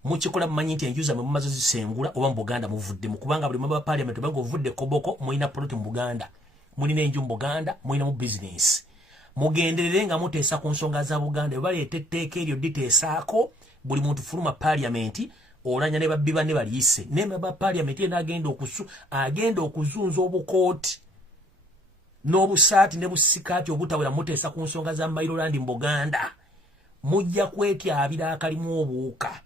mukikola mumanyi nti enjuza mwe mumaze zisengula oba mu Buganda muvudde mu kubanga buli member parliament bango vudde koboko mulina plot mu Buganda mulina enju mu Buganda mulina mu business mugenderere nga muteesa ku nsonga za Buganda baleete etteeka eryo diteesaako buli muntu fuluma parliament olanya ne babbi banne baliyise ne member parliament yena agenda okuzunza obukooti n'obusaati ne busikaati obutawera muteesa ku nsonga za Mayiroland mu Buganda mujja kwetyabira akalimu obuuka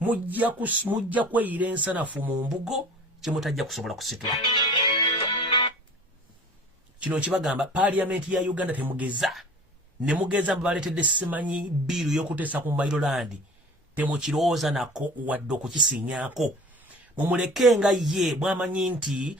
mujja kweyira ensanafu mu mbugo kyemutajja kusobola kusitula. Kino kibagamba parliament ya Uganda temugeza ne mugeza baletedde simanyi biru yokuteesa ku Mayiroland temukirooza nako wadde okukisinyaako mumuleke nga ye bwamanyi nti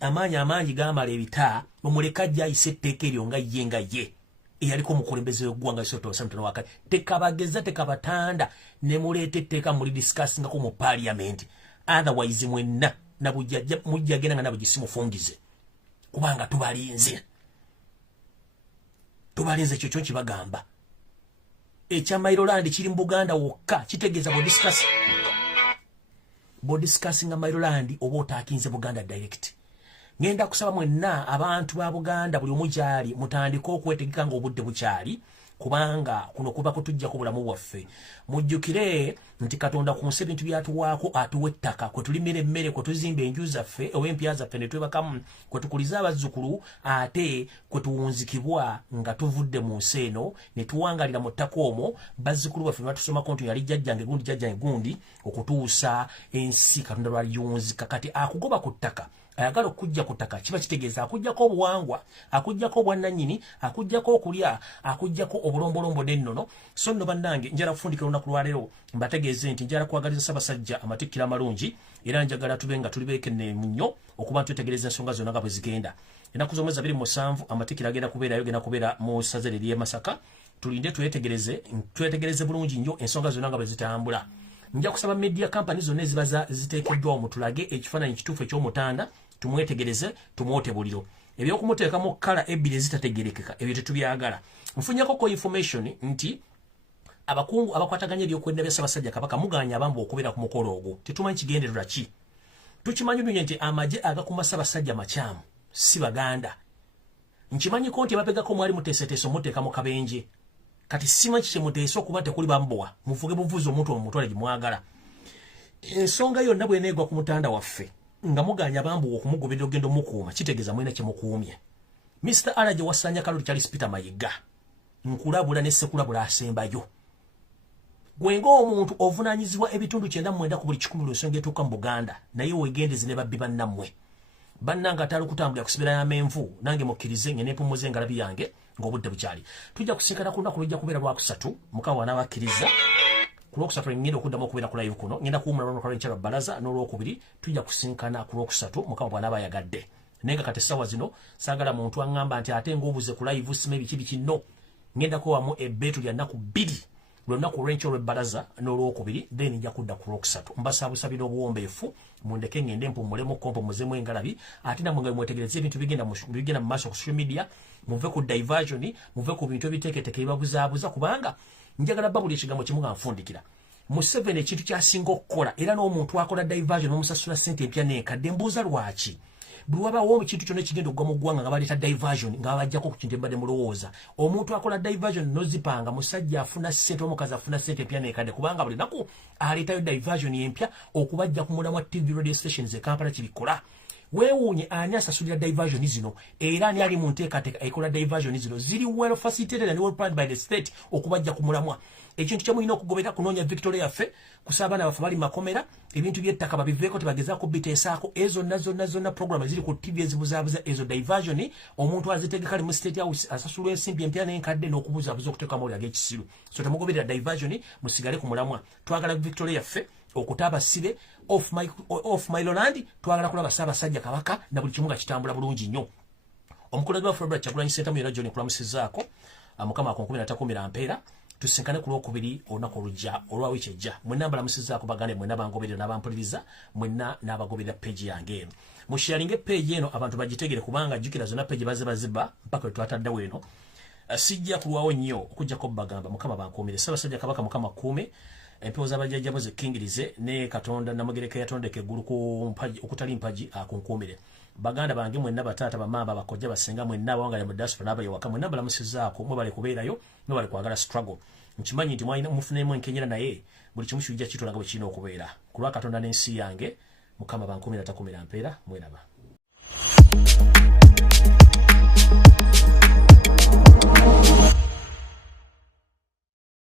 amaanyi gamala ebita mumuleka ajja ayise etteeka eryo nga ye eyaliko mukulembeze w'eggwanga Sotosa Mutono wakati tekabageza tekabatanda ne muleeta etteeka muli discussingako mu parliament otherwise mwenna mujja genda nga nabo gisimufungize kubanga tubalinze ekyo kibagamba ekya Mayiroland kiri mu Buganda wokka kitegeeza bo discussing Mayiroland oba otaakinze Buganda direct. Ngenda kusaba mwenna abantu ba Buganda buli omu gyali mutandika okwetegeka nga obudde bukyali kubanga kuno kuba kutujja ku bulamu bwaffe mujjukire nti Katonda ku nsi ebintu byatuwaako atuwa ettaka kwe tulimira emmere kwe tuzimba enju zaffe oba empya zaffe ne twebakamu kwe tukuliza abazzukulu ate kwe tuwunzikibwa nga tuvudde mu nsi eno ne tuwangalira mu ttaka omwo bazzukulu baffe batusomako nti yali jjajjange gundi okutuusa ensi Katonda lwaliyunzika kati akugoba ku ttaka ayagala okujja ku ttaka kiba kitegeeza akujjako obuwangwa akujjako obwannannyini akujjako okulya akujjako obulombolombo n'ennono so nno bannange njala kufundikira olunaku lwaleero mbategeeze nti njala kwagaliza Ssaabasajja amatikkira amalungi era njagala tube nga tuli beekenneemu nnyo okuba twetegereza ensonga zonna nga bwe zigenda ennaku z'omwezi 27 amatikkira agenda kubeera mu ssaza ly'e Masaka tulinde twetegereze bulungi nnyo ensonga zonna nga bwe zitambula. Nja kusaba media company zonna eziba ziteekeddwawo mutulage ekifaananyi kituufu eky'omutanda tumwetegereze tumwote buliro ebyokumuteekamu kkala ebbiri ezitategerekeka ebyo tetubyagala. Nfunyako ko information nti abakungu abakwataganya ebyokwenda bya Ssaabasajja Kabaka muganya abambu okubeera ku mukolo ogwo tetumanyi kigendererwa ki. Tukimanyi nnyo nti amagye agakuma Ssaabasajja makyamu si Baganda. Nkimanyiko nti abapegako mwali muteeseteeso muteeka mu kabenje kati simanyi kye muteesa okuba tekuli bambowa muvuge buvuzi omuntu omutwale gye mwagala. ensonga yonna bw'eneegwa ku mutanda waffe nga muganya bambu okumugoberera ogendo mukuuma kitegeeza mwena kye mukuumye. Mr. Alaje wasanya kalulu kyali Peter Mayiga nkulabula ne sekulabula asembayo. Gwenga omuntu ovunaanyizibwa ebitundu 99 ku buli 100 ensonga etuuka mu Buganda naye weegendeze ne babbi bannammwe. Bannanga atali kutambula kusibira ya menvu nange mukkirize ngene mpumuze ngalabi yange ng'obudde bukyali. Tujja kusinkana ku lunaku lujja kubeera Lwakusatu Mukama n'abakkiriza. Ku Lwokusatu ngenda okuddamu okubeera ku live kuno ngenda kuwumula lw'olukalala enkyalo Balaza n'Olwokubiri tujja kusinkana ku Lwokusatu Mukama bw'anaaba ayagadde. Naye nga kati essaawa zino saagala muntu aŋŋamba nti ate ng'obuze ku live sima ebiki bikino ngendako wamu ebbeetu lya nnaku 2 lunaku olw'enkyalo Balaza n'Olwokubiri then nja kudda ku Lwokusatu. Mbasaabusabira obuwombeefu mundeke ngende mpumulemu kompomuzemu engalabi ate namwe nga mwetegereze ebintu bigenda mu maaso ku social media muve ku diversion muve ku bintu ebiteeketeeke ebibabuzaabuza kubanga njagala babuli ekigambo kimu nga nfundikira. Museveni ekintu kyasinga okukola era n'omuntu akola diversion n'omusasula ssente empya n'enkadde mbuuza lwaki. Buli wabaawo ekintu kyonna ekigenda okugwa mu ggwanga nga baleeta diversion nga babajjako ku kintu embadde mulowooza. Omuntu akola diversion n'ozipanga musajja afuna ssente omukazi afuna ssente empya n'enkadde kubanga buli naku aleetayo diversion empya okubajja ku mulamwa TV radio stations e Kampala kibikola. Weewuunye ani asasulira diversion zino era ani ali mu nteekateeka ekola diversion zino ziri well facilitated and well planned by the state okubajja ku mulamwa. Ekintu kye mulina okugobera kunoonya Victoria yaffe kusaba n'abafu bali makomera ebintu by'ettaka babiveeko tebagezaako biteesaako ezo zonna program ziri ku TV ezibuzaabuza ezo diversion omuntu azitegeka ali mu state house asasulwa ensimbi empya n'enkadde n'okubuzaabuza okuteeka amawulire ag'ekisiru. So temugoberera diversion musigale ku mulamwa. Twagala Victoria yaffe okutaba sibe off my land twagala kulaba Ssaabasajja Kabaka na buli kimu nga kitambula bulungi nnyo. Omukulembeze wa February Kyagulanyi Ssentamu era John kulamusizaako Mukama akonkumira takumira mpeera tusinkane ku Lwokubiri olunaku olujja olwa wiiki ejja. Mwenna mbalamusizaako bagande mwenna bangoberera n'abampuliriza mwenna n'abagoberera page yange eno. Musharinge page eno abantu bagitegere kubanga jjukira zonna page baziba mpaka we twataddawo eno. Sijja kulwawo nnyo okujjako bagamba Mukama bankuumire. Ssaabasajja Kabaka Mukama kuume empewo z'abajjajjabo zikkingirize ne Katonda Namugereka yatondeka eggulu ku mpaji okutali mpaji akunkuumire. Baganda bange mwenna bataata bamamba bakojja basenga mwenna abawangala mu diaspora n'abayewaka mwenna balamusizaako mwebale kubeerayo mwebale kwagala struggle. Nkimanyi nti mwalina mufunemu enkenyera naye buli kimu kijja kitulaga bwe kirina okubeera. Ku lwa Katonda n'ensi yange Mukama bankuumira takumira mpeera mweraba.